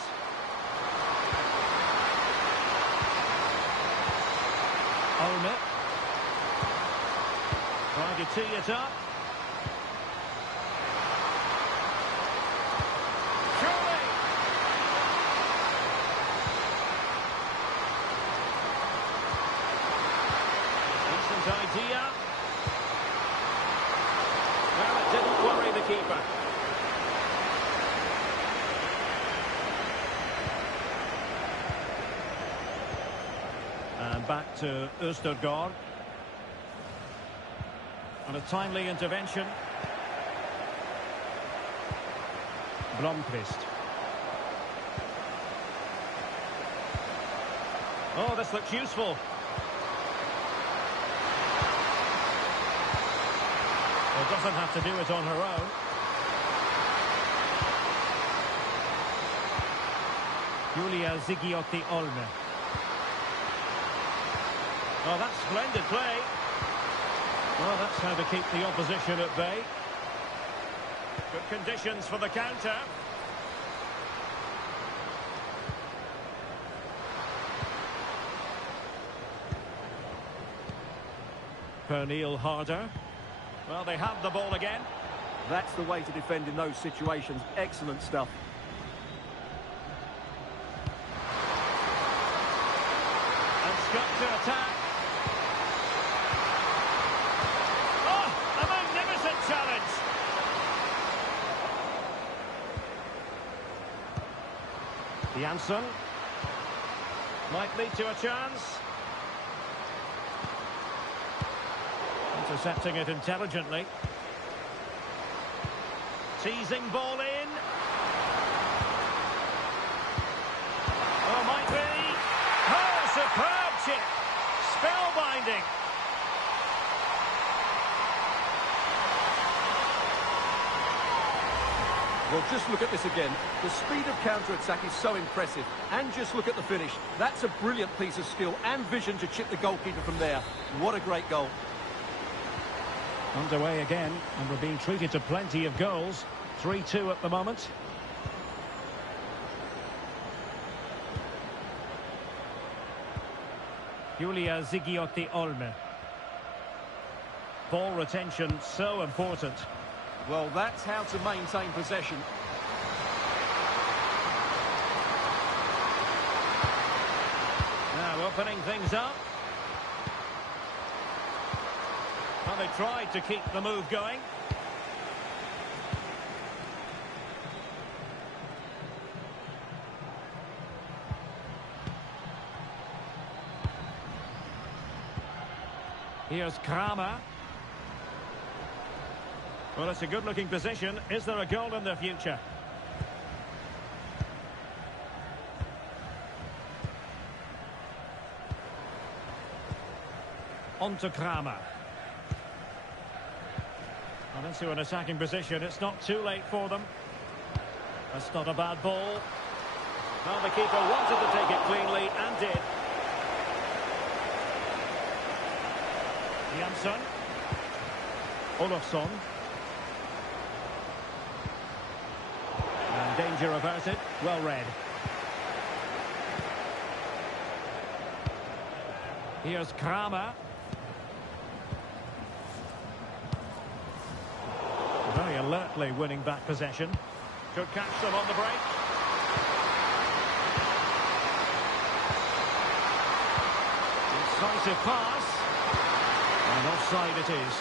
Olme. Trying to tee it up. Surely! Decent idea. Well, it didn't worry the keeper. And back to Østergaard. And a timely intervention. Blomqvist. Oh, this looks useful. Well, doesn't have to do it on her own. Julia Zigiotti Olme. Oh, that's splendid play. Well, that's how to keep the opposition at bay. Good conditions for the counter. Pernille Harder. Well, they have the ball again. That's the way to defend in those situations. Excellent stuff. And Scott to attack. Oh, a magnificent challenge. Janssen. Might lead to a chance. Intercepting it intelligently. Teasing ball in. Oh, might be. Oh, superb chip. Spellbinding. Well, just look at this again. The speed of counter-attack is so impressive. And just look at the finish. That's a brilliant piece of skill and vision to chip the goalkeeper from there. What a great goal. Underway again, and we're being treated to plenty of goals. 3-2 at the moment. Julia Zigiotti-Olme. Ball retention so important. Well, that's how to maintain possession. Now opening things up. Well, they tried to keep the move going. Here's Kramer. Well, it's a good-looking position. Is there a goal in the future? On to Kramer. And into an attacking position. It's not too late for them. That's not a bad ball. Well, the keeper wanted to take it cleanly and did. Janssen. Olofsson. And danger averted. Well read. Here's Kramer. Very alertly winning back possession. Could catch them on the break. Incisive pass. And offside it is.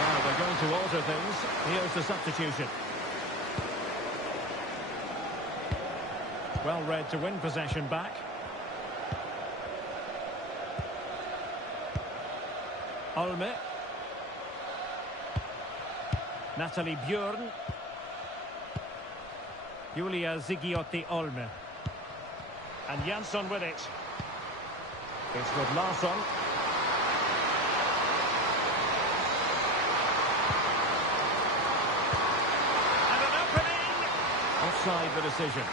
Now they're going to alter things. Here's the substitution. Well read to win possession back. Olme. Natalie Björn. Julia Zigiotti-Olme. And Jansson with it. It's with Larsson. And an opening! Offside the decision.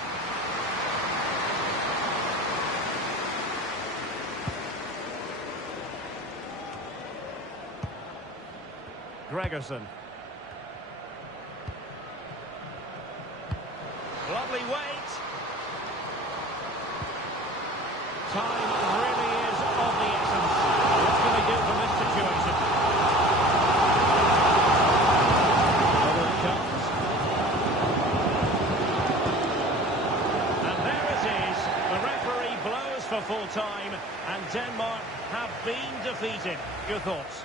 Gregerson. Lovely wait. Time really is of the essence. What can they do from this situation? Over it comes. And there it is. The referee blows for full time, and Denmark have been defeated. Your thoughts?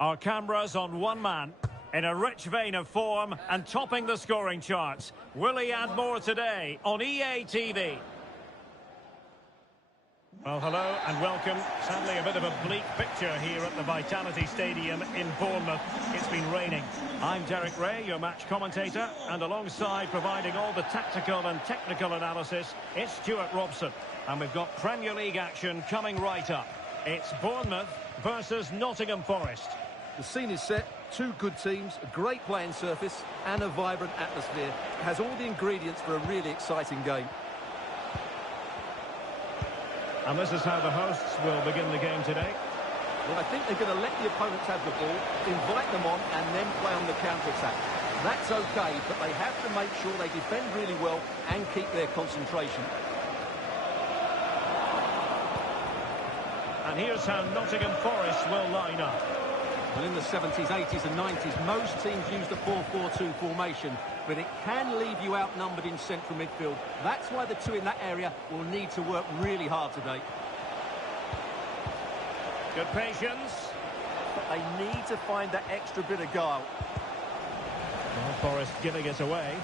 Our cameras on one man, in a rich vein of form and topping the scoring charts. Will he add more today on EA TV? Well, hello and welcome. Sadly, a bit of a bleak picture here at the Vitality Stadium in Bournemouth. It's been raining. I'm Derek Ray, your match commentator, and alongside providing all the tactical and technical analysis, it's Stuart Robson. And we've got Premier League action coming right up. It's Bournemouth versus Nottingham Forest. The scene is set, two good teams, a great playing surface and a vibrant atmosphere. It has all the ingredients for a really exciting game. And this is how the hosts will begin the game today. Well, I think they're going to let the opponents have the ball, invite them on and then play on the counter-attack. That's okay, but they have to make sure they defend really well and keep their concentration. And here's how Nottingham Forest will line up. Well, in the 70s, 80s and 90s, most teams used a 4-4-2 formation, but it can leave you outnumbered in central midfield. That's why the two in that area will need to work really hard today. Good patience. But they need to find that extra bit of guile. Well, Forest giving it away.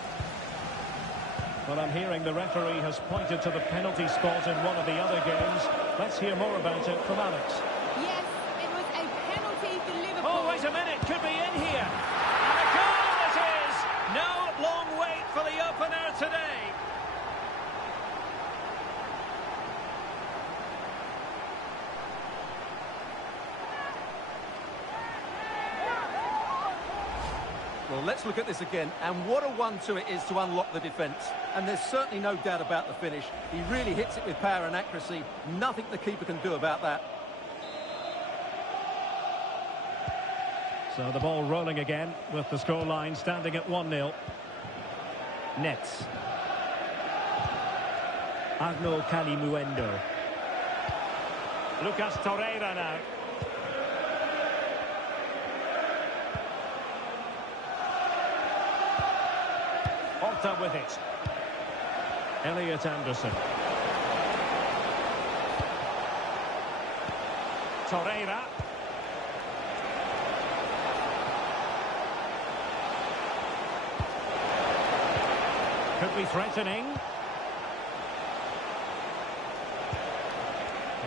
Well, I'm hearing the referee has pointed to the penalty spot in one of the other games. Let's hear more about it from Alex. Yes, it was a penalty for Liverpool. Oh, wait a minute, could be in here. And a goal it is! No long wait for the opener today. Well, let's look at this again, and what a one-two it is to unlock the defence. And there's certainly no doubt about the finish. He really hits it with power and accuracy. Nothing the keeper can do about that. So the ball rolling again with the scoreline standing at 1-0. Nets. Arnaud Calimuendo. Lucas Torreira now. Horta with it. Elliot Anderson. Torreira. Could be threatening.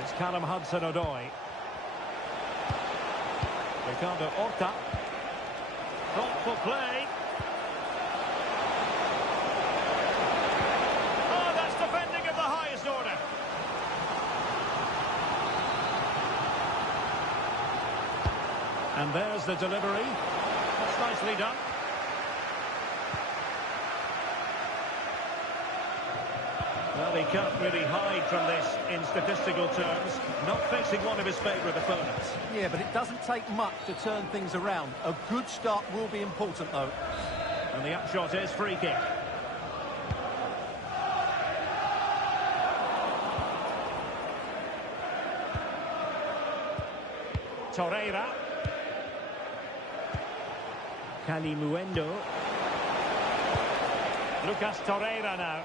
It's Callum Hudson-Odoi. Ricardo Horta. Thoughtful play. Oh, that's defending of the highest order. And there's the delivery. That's nicely done. Well, he can't really hide from this in statistical terms. Not facing one of his favourite opponents. Yeah, but it doesn't take much to turn things around. A good start will be important, though. And the upshot is free kick. Torreira. Calimuendo. Lucas Torreira now.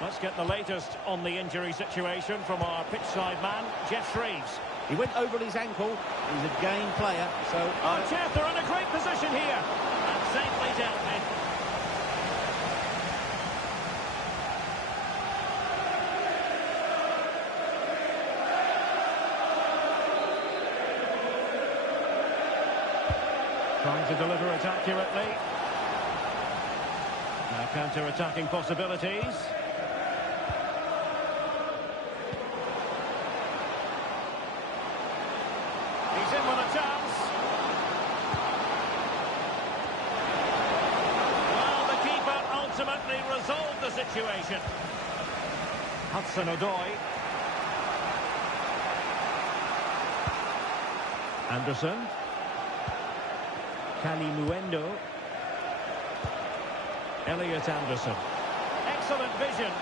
Let's get the latest on the injury situation from our pitchside man, Jeff Cherries. He went over his ankle. He's a game player, so... Oh, Jeff, they're in a great position here. And safely dealt with. Trying to deliver it accurately. Now counter-attacking possibilities. He's in with a chance. Well, the keeper ultimately resolved the situation. Hudson-Odoi. Anderson. Calimuendo. Elliot Anderson. Excellent vision.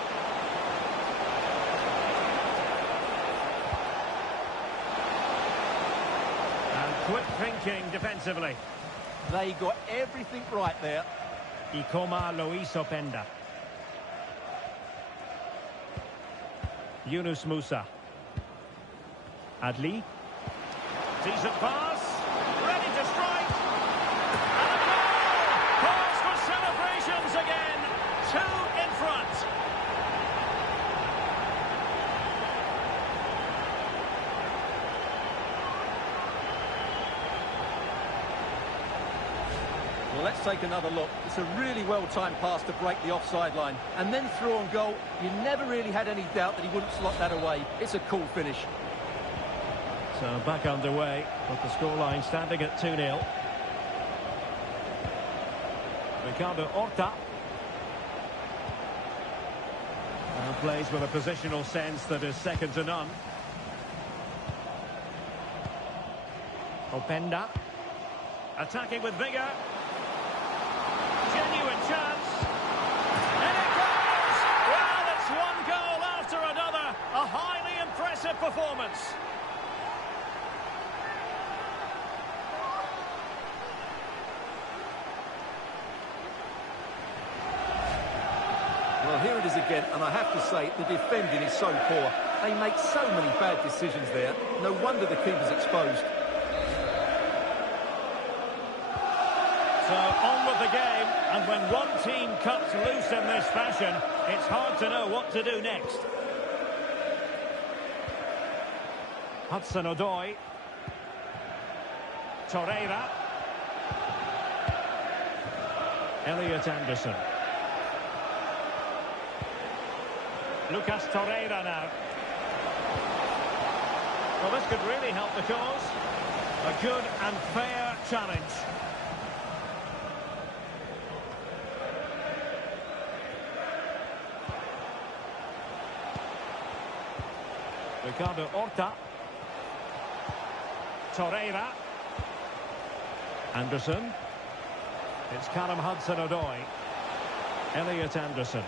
And quick thinking defensively. They got everything right there. Y como lo hizo Penda. Yunus Musa. Adli. Decent pass. Ready to strike. And a goal! Cause for celebrations again. 2 in front. Well, let's take another look. It's a really well-timed pass to break the offside line. And then through on goal, you never really had any doubt that he wouldn't slot that away. It's a cool finish. So back underway, but the scoreline standing at 2-0. Ricardo Horta. And plays with a positional sense that is second to none. Openda. Attacking with vigour. Genuine chance. And it goes! Well, it's one goal after another. A highly impressive performance. Well, here it is again, and I have to say, the defending is so poor. They make so many bad decisions there. No wonder the keeper's exposed. So on with the game, and when one team cuts loose in this fashion, it's hard to know what to do next. Hudson-Odoi. Torreira. Elliot Anderson. Lucas Torreira now. Well, this could really help the cause. A good and fair challenge. Ricardo Horta. Torreira. Anderson. It's Callum Hudson-Odoi. Elliot Anderson.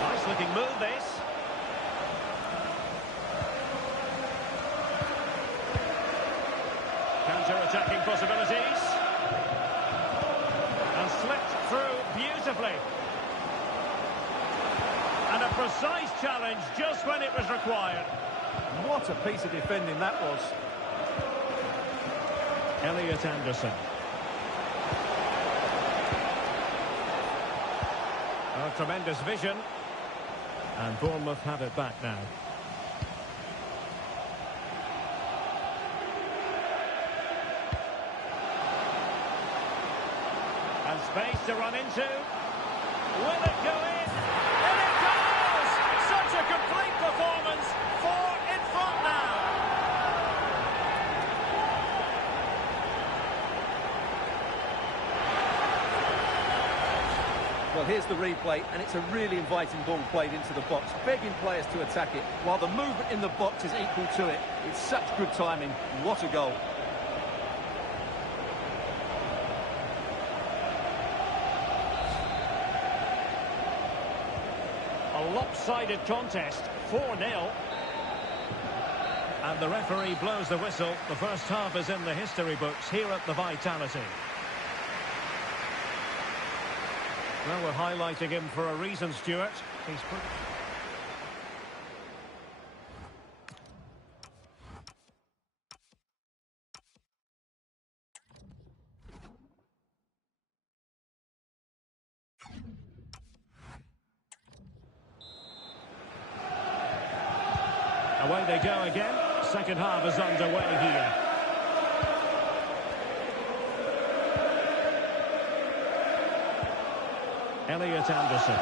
Nice looking move this. Counter-attacking possibilities. And slipped through beautifully. And a precise challenge just when it was required. What a piece of defending that was. Elliot Anderson. Oh, tremendous vision. And Bournemouth have it back now. And space to run into. Will it go in? And it goes! Such a complete performance. 4 in front now. Well, here's the replay, and it's a really inviting ball played into the box, begging players to attack it, while the movement in the box is equal to it. It's such good timing. What a goal. A lopsided contest, 4-0. And the referee blows the whistle. The first half is in the history books here at the Vitality. Well, we're highlighting him for a reason, Stuart. He's pretty... Away they go again. Second half is underway here. Elliot Anderson.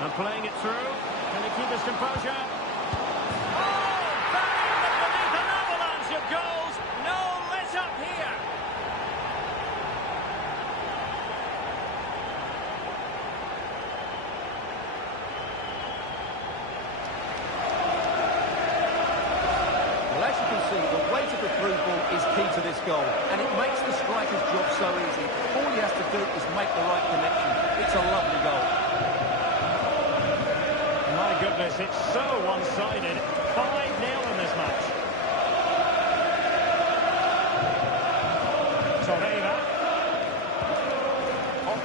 And playing it through. Can he keep his composure? Oh! Buried beneath an avalanche of goals. No let up here. Well, as you can see, the weight of the through ball is key to this goal, and it makes the striker's job so easy. All he has to do is make the right connection. It's a lovely goal. My goodness, it's so one-sided. 5-0 in this match.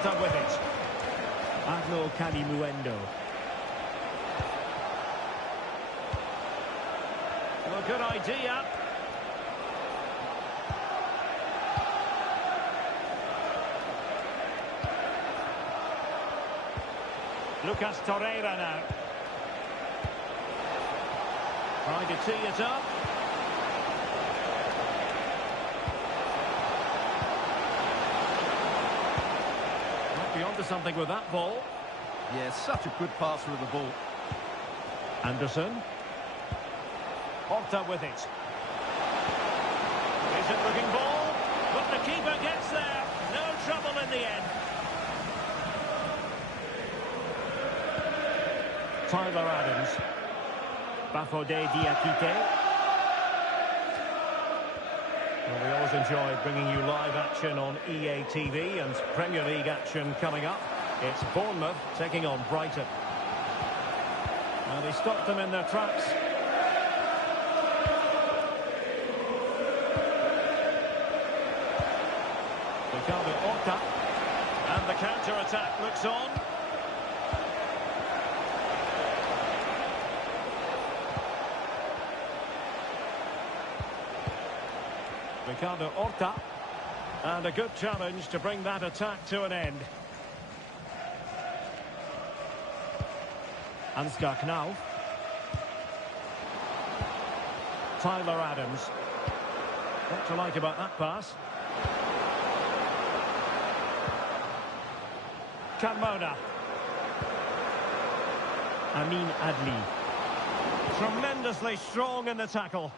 Horta with it. Aglo Calimuendo. Well, good idea. Lucas Torreira now. Trying to tee it up. Might be onto something with that ball. Yeah, such a good passer of the ball. Anderson. Horta with it. Decent looking ball, but the keeper gets there. No trouble in the end. Tyler Adams. Bafode Diakite. Well, we always enjoy bringing you live action on EA TV and Premier League action coming up. It's Bournemouth taking on Brighton. Now they stopped them in their tracks. Ricardo Horta. And the counter-attack looks on. Ricardo Horta. And a good challenge to bring that attack to an end. Ansgar Knauf. Tyler Adams. What to like about that pass? Carmona. Amin Adli. Tremendously strong in the tackle.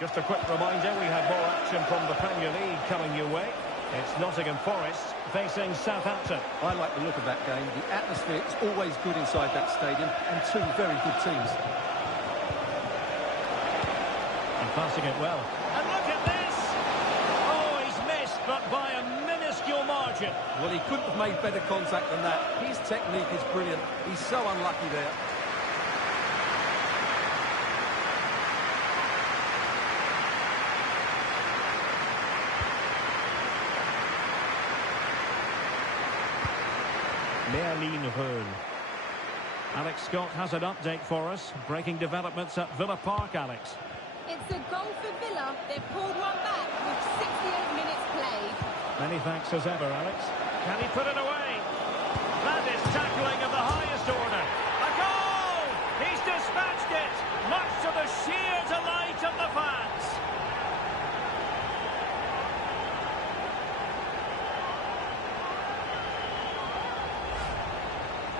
Just a quick reminder, we have more action from the Premier League coming your way. It's Nottingham Forest facing Southampton. I like the look of that game. The atmosphere is always good inside that stadium, and two very good teams. And passing it well. And look at this! Oh, he's missed, but by a minuscule margin. Well, he couldn't have made better contact than that. His technique is brilliant. He's so unlucky there. Merlin Röhl. Alex Scott has an update for us. Breaking developments at Villa Park, Alex. It's a goal for Villa. They've pulled one back with 68 minutes played. Many thanks as ever, Alex. Can he put it away? That is tackling of the highest order. A goal! He's dispatched it, much to the sheer delight of the fans.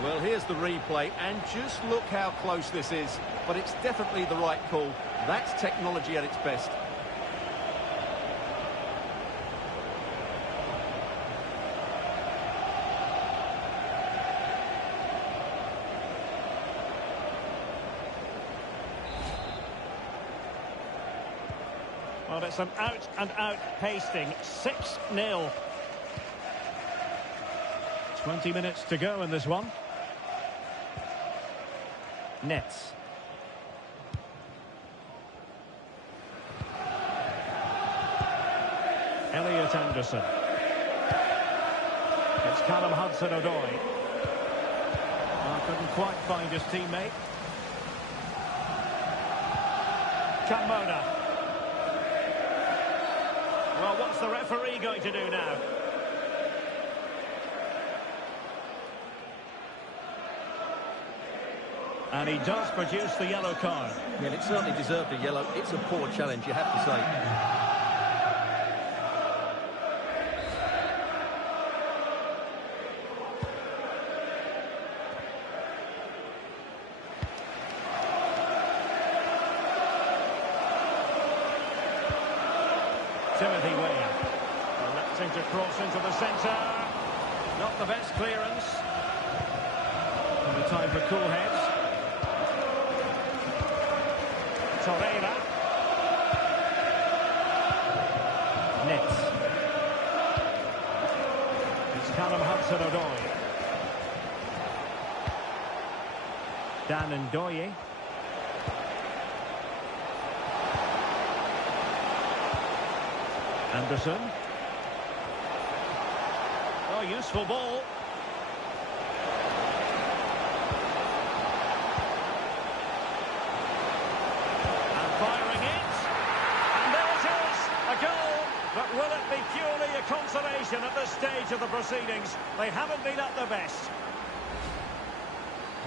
Well, here's the replay, and just look how close this is. But it's definitely the right call. That's technology at its best. Well, it's an out-and-out pasting. 6-0. 20 minutes to go in this one. Nets. Elliot Anderson. It's Callum Hudson-Odoi. Couldn't quite find his teammate. Carmona. Well, what's the referee going to do now? And he does produce the yellow card. Well, it certainly deserved a yellow. It's a poor challenge, you have to say. Timothy Weah. Electing to cross into the centre. Not the best clearance. And a time for cool heads. Torreira. Nets. It's Callum Hudson-Odoi. Dan Ndoye. Anderson. Oh, useful ball. And firing it. And there it is, a goal. But will it be purely a consolation at this stage of the proceedings? They haven't been at their best.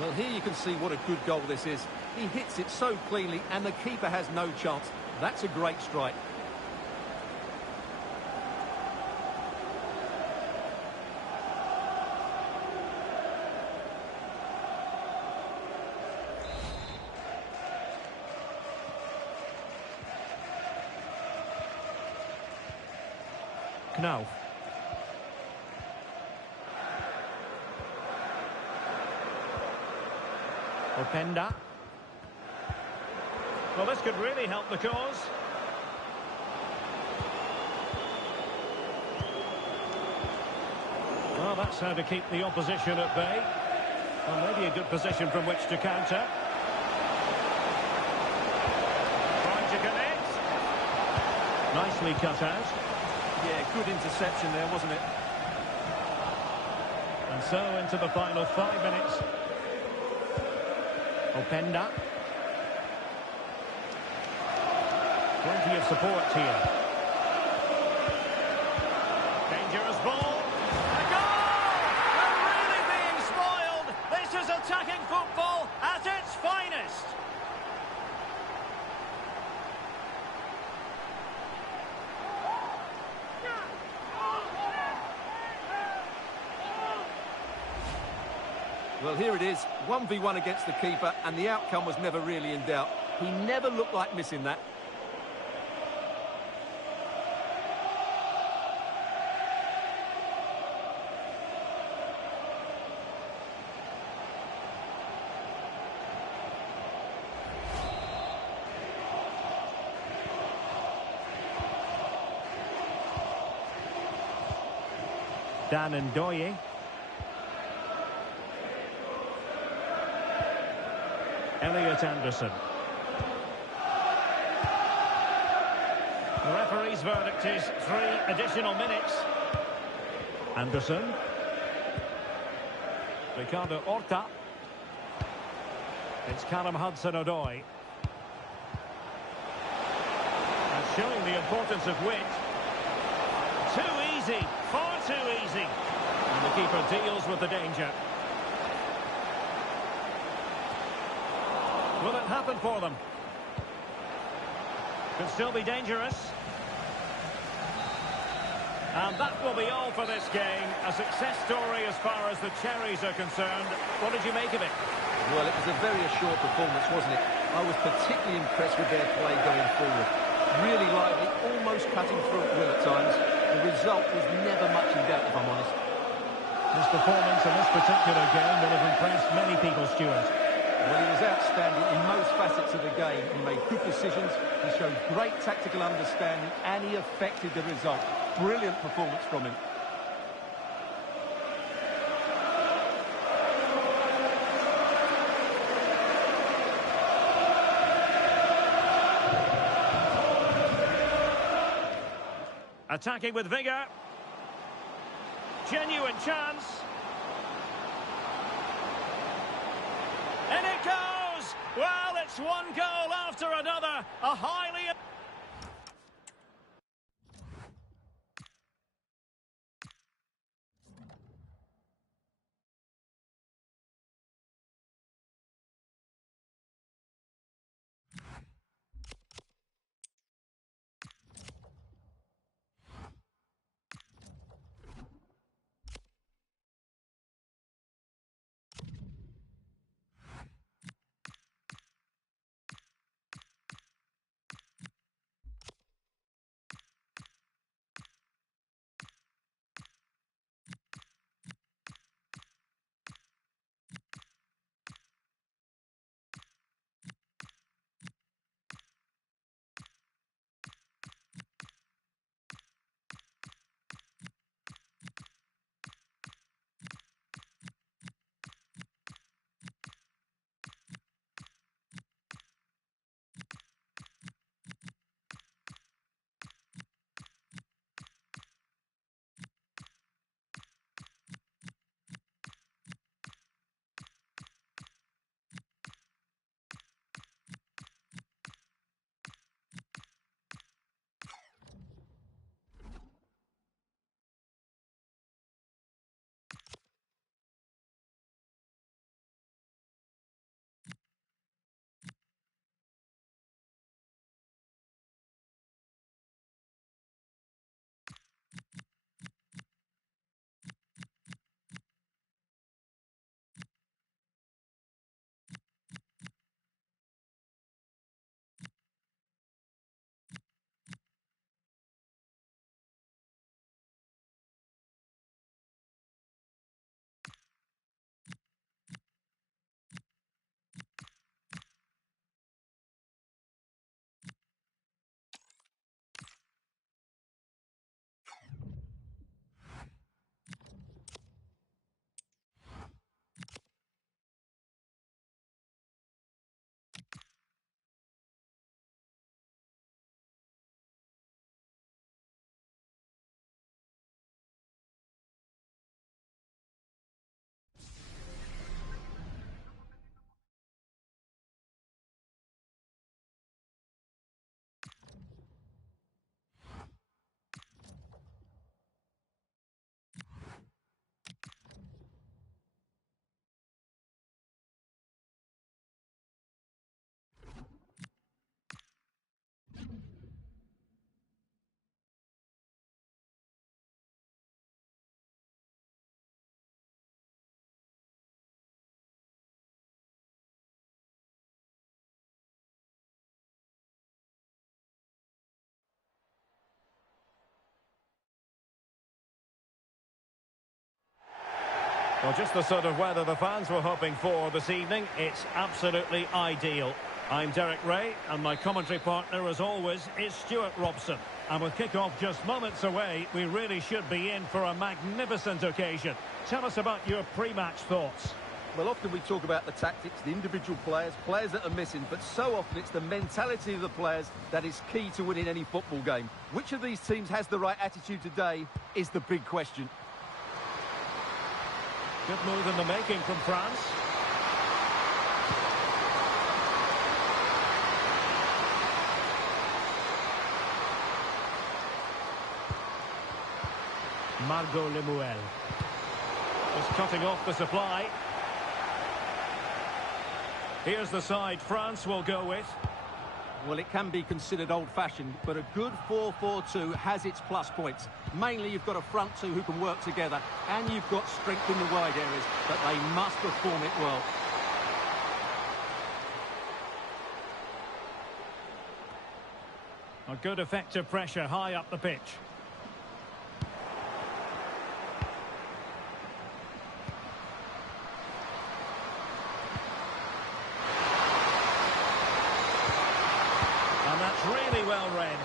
Well, here you can see what a good goal this is. He hits it so cleanly and the keeper has no chance. That's a great strike. Knauf. Openda. Well, this could really help the cause. Well, that's how to keep the opposition at bay. Well, maybe a good position from which to counter. Trying to connect. Nicely cut out. Yeah, good interception there, wasn't it? And so into the final 5 minutes. Openda. Plenty of support here. Dangerous ball. A goal! They're really being spoiled. This is attacking football at its finest. Well, here it is, 1v1 against the keeper, and the outcome was never really in doubt. He never looked like missing that. Dan Ndoye. Elliot Anderson. The referee's verdict is 3 additional minutes. Anderson. Ricardo Horta. It's Callum Hudson-Odoi. And showing the importance of wit. Too easy, far too easy. And the keeper deals with the danger. Will it happen for them? Could still be dangerous. And that will be all for this game. A success story as far as the Cherries are concerned. What did you make of it? Well, it was a very assured performance, wasn't it? I was particularly impressed with their play going forward. Really lively, almost cutting through at will at times. The result was never much in doubt, if I'm honest. His performance in this particular game will have impressed many people, Stuart. Well, he was outstanding in most facets of the game. He made good decisions, he showed great tactical understanding, and he affected the result. Brilliant performance from him. Attacking with vigour. Genuine chance. And it goes! Well, it's one goal after another. A highly... Well, just the sort of weather the fans were hoping for this evening. It's absolutely ideal. I'm Derek Ray, and my commentary partner, as always, is Stuart Robson. And with kick-off just moments away, we really should be in for a magnificent occasion. Tell us about your pre-match thoughts. Well, often we talk about the tactics, the individual players that are missing, but so often it's the mentality of the players that is key to winning any football game. Which of these teams has the right attitude today is the big question. Good move in the making from France. Margot Lemuel. Just cutting off the supply. Here's the side France will go with. Well, it can be considered old-fashioned, but a good 4-4-2 has its plus points. Mainly, you've got a front two who can work together, and you've got strength in the wide areas, but they must perform it well. A good effective pressure high up the pitch. And that's really well read.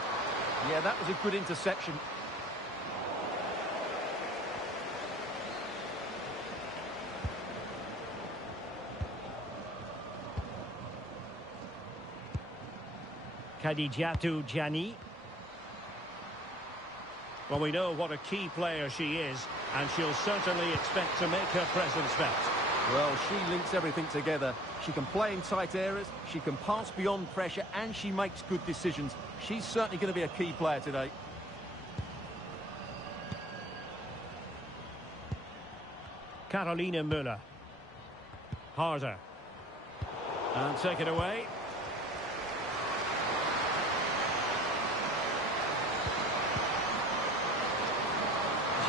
Yeah, that was a good interception. Khadijatu Jani. Well, we know what a key player she is, and she'll certainly expect to make her presence felt. Well, she links everything together. She can play in tight areas, she can pass beyond pressure, and she makes good decisions. She's certainly going to be a key player today. Carolina Müller. Harder. And take it away.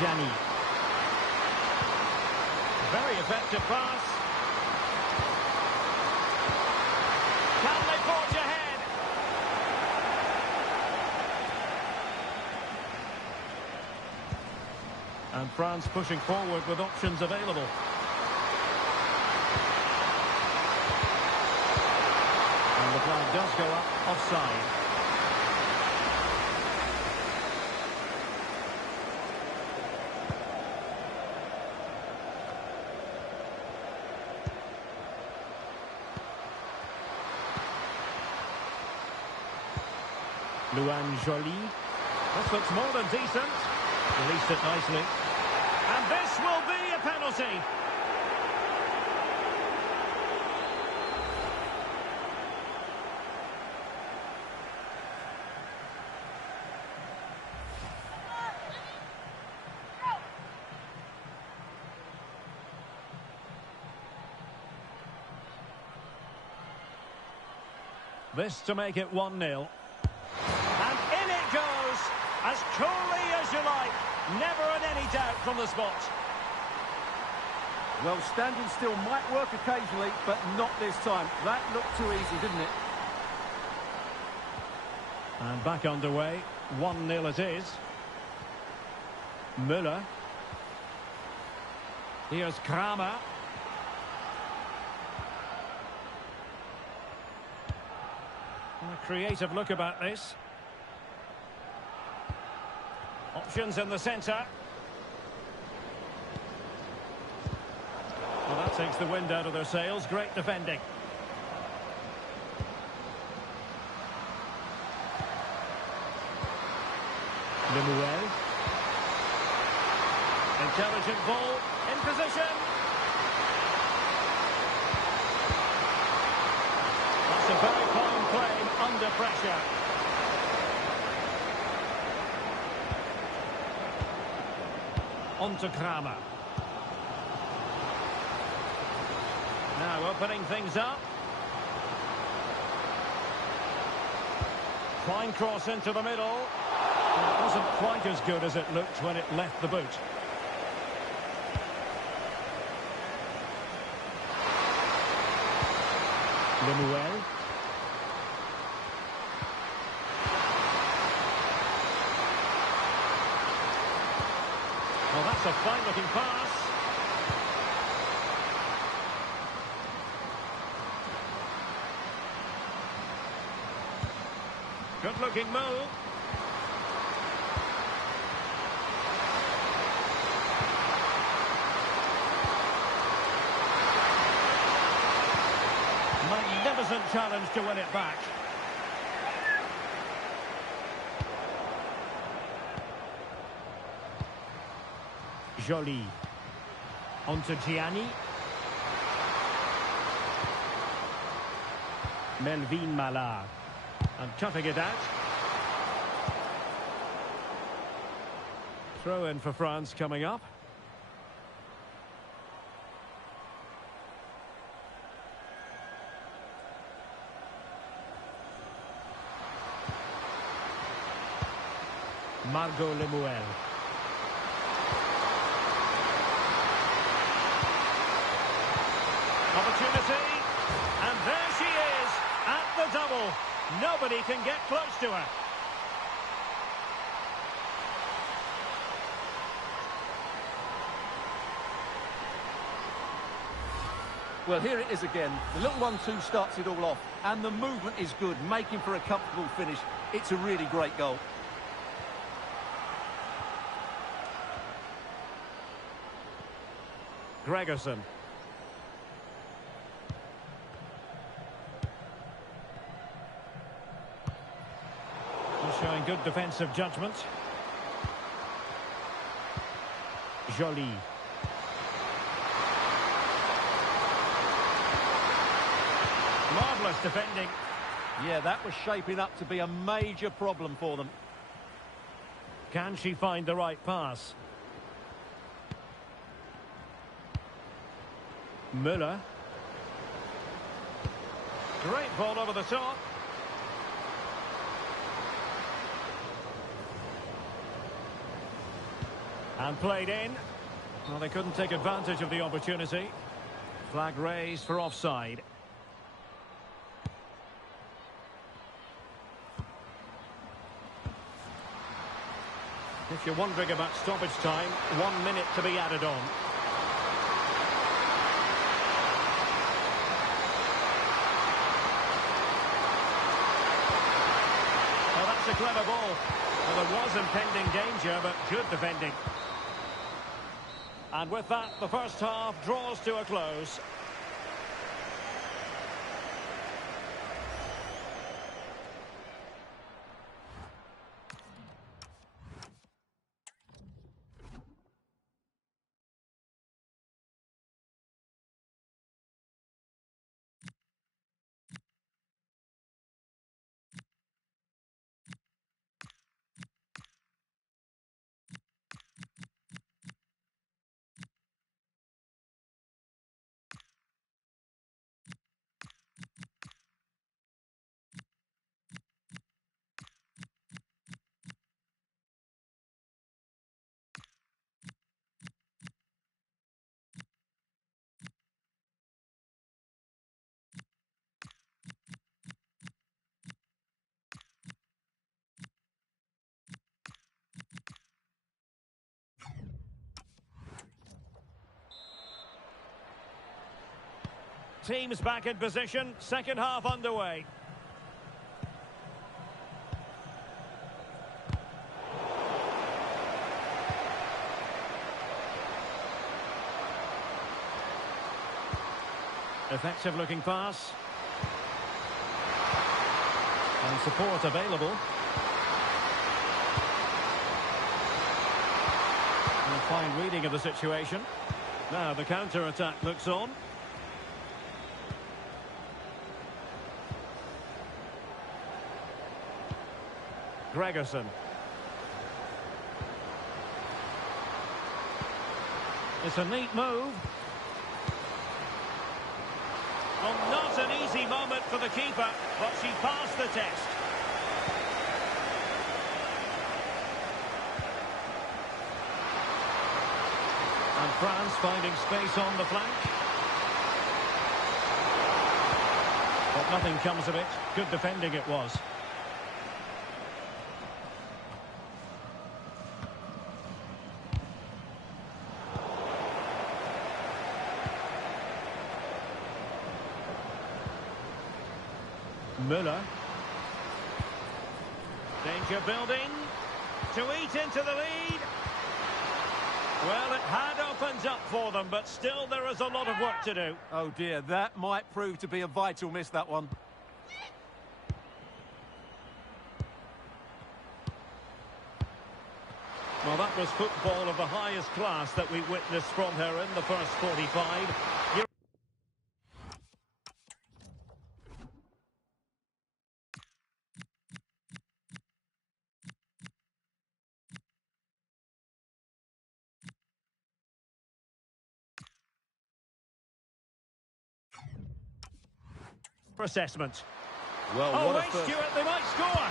Jani. Very effective pass. Can they forge ahead? And France pushing forward with options available. And the flag does go up offside. Luan Joly. This looks more than decent. Released it nicely. And this will be a penalty. This to make it 1-0. As coolly as you like. Never in any doubt from the spot. Well, standing still might work occasionally, but not this time. That looked too easy, didn't it? And back underway. 1-0 it is. Müller. Here's Kramer. A creative look about this. Options in the centre. Well, that takes the wind out of their sails. Great defending. Lemuel. Intelligent ball. In position. That's a very fine play under pressure. On to Kramer. Now opening things up. Fine cross into the middle. It wasn't quite as good as it looked when it left the boot. Lemuel. Well, that's a fine-looking pass. Good-looking move. Magnificent challenge to win it back. Jolie. On to Gianni. Melvin Mala. And cutting it out. Throw in for France coming up. Margot Lemuel. Opportunity, and there she is, at the double. Nobody can get close to her. Well, here it is again. The little 1-2 starts it all off, and the movement is good, making for a comfortable finish. It's a really great goal. Gregerson. He's showing good defensive judgment. Jolie. Marvellous defending. Yeah, that was shaping up to be a major problem for them. Can she find the right pass? Müller. Great ball over the top. And played in. Well, they couldn't take advantage of the opportunity. Flag raised for offside. If you're wondering about stoppage time, 1 minute to be added on. Oh, that's a clever ball. Well, there was impending danger, but good defending. And with that, the first half draws to a close. Teams back in position, second half underway. Effective looking pass. And support available. And a fine reading of the situation. Now the counter-attack looks on. Gregerson. It's a neat move. Well, not an easy moment for the keeper, but she passed the test. And France finding space on the flank. But nothing comes of it. Good defending it was. Müller. Danger building to eat into the lead. Well, it had opened up for them, but still there is a lot of work to do. Oh dear, that might prove to be a vital miss, that one. Well, that was football of the highest class that we witnessed from her in the first 45. Assessment. Well, Oh, what a wait, first... Stuart, they might score.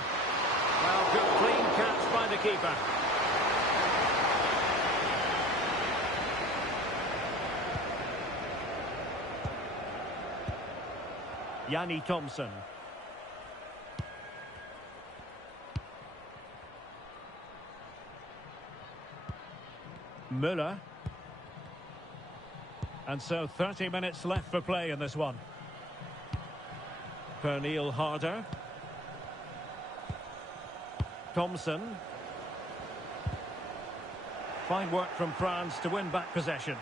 Well, good, clean catch by the keeper. Yanni Thompson. Müller. And so 30 minutes left for play in this one. Pernille Harder. Thompson. Fine work from France to win back possession.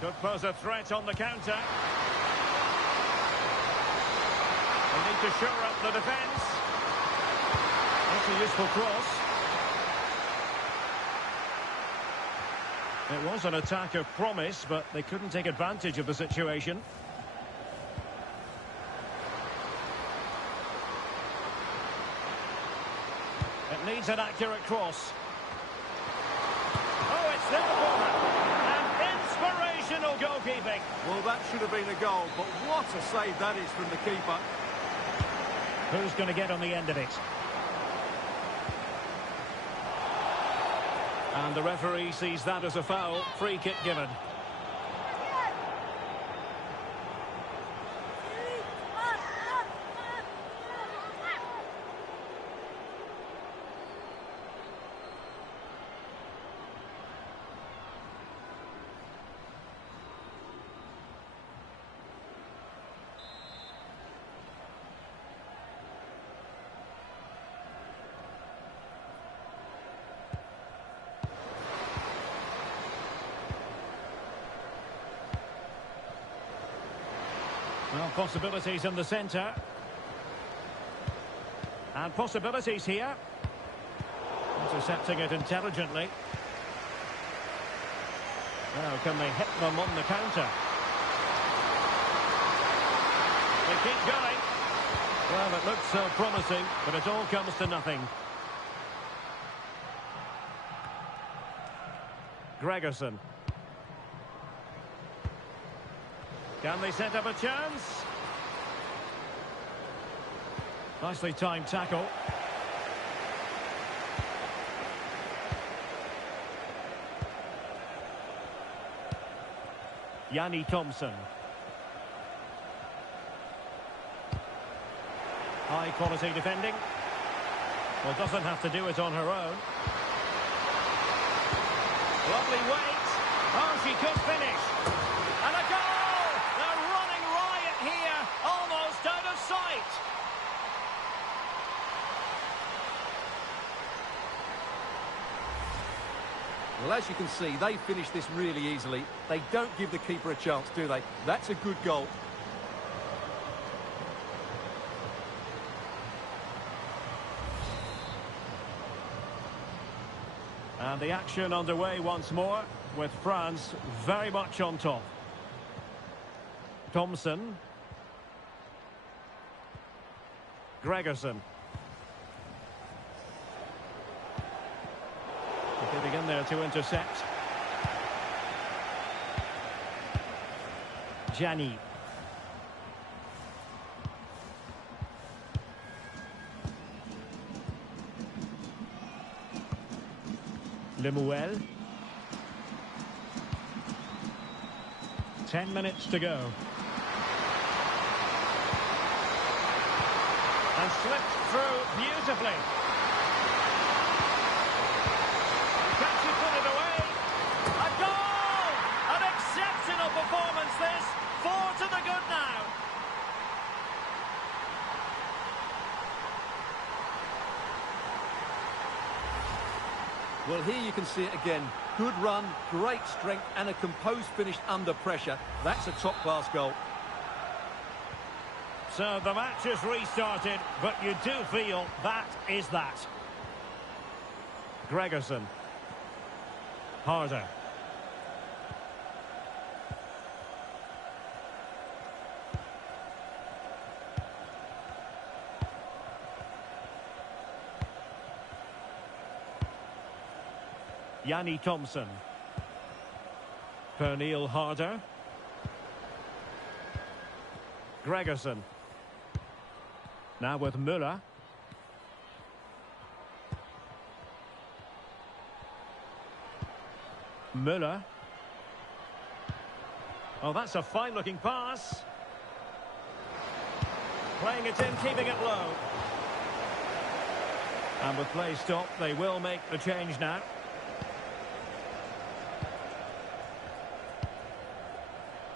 Could pose a threat on the counter. They need to shore up the defence. That's a useful cross. It was an attack of promise, but they couldn't take advantage of the situation. It needs an accurate cross. Oh, it's there for her. And inspirational goalkeeping. Well, that should have been a goal, but what a save that is from the keeper. Who's going to get on the end of it? And the referee sees that as a foul. Free kick given. Well, possibilities in the centre. And possibilities here. Intercepting it intelligently. Now, can they hit them on the counter? They keep going. Well, it looks so promising, but it all comes to nothing. Gregerson. Can they set up a chance? Nicely timed tackle. Yanni Thompson. High quality defending. Well, doesn't have to do it on her own. Lovely weight. Oh, she could finish. And a goal! They're running riot here, almost out of sight. Well, as you can see, they finish this really easily. They don't give the keeper a chance, do they? That's a good goal. And the action underway once more, with France very much on top. Thompson. Gregerson. Getting in there to intercept. Gianni. Lemuel. 10 minutes to go. And slipped through beautifully. Can she put it away? A goal! An exceptional performance this. 4 to the good now. Well, here you can see it again. Good run, great strength, and a composed finish under pressure. That's a top-class goal. So the match is restarted, but you do feel that is that. Gregerson. Harder. Yanni Thompson. Pernille Harder. Gregerson. Now with Müller. Müller. Oh, that's a fine-looking pass. Playing it in, keeping it low. And with play stopped, they will make the change now.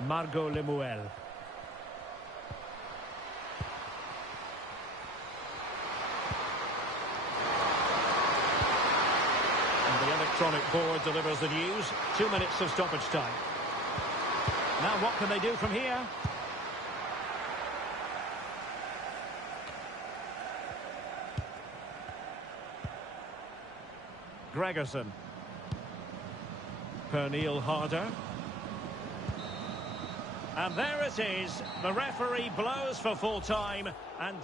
Margot Lemuel. And the electronic board delivers the news. 2 minutes of stoppage time. Now what can they do from here? Gregerson. Pernille Harder. And there it is. The referee blows for full time. And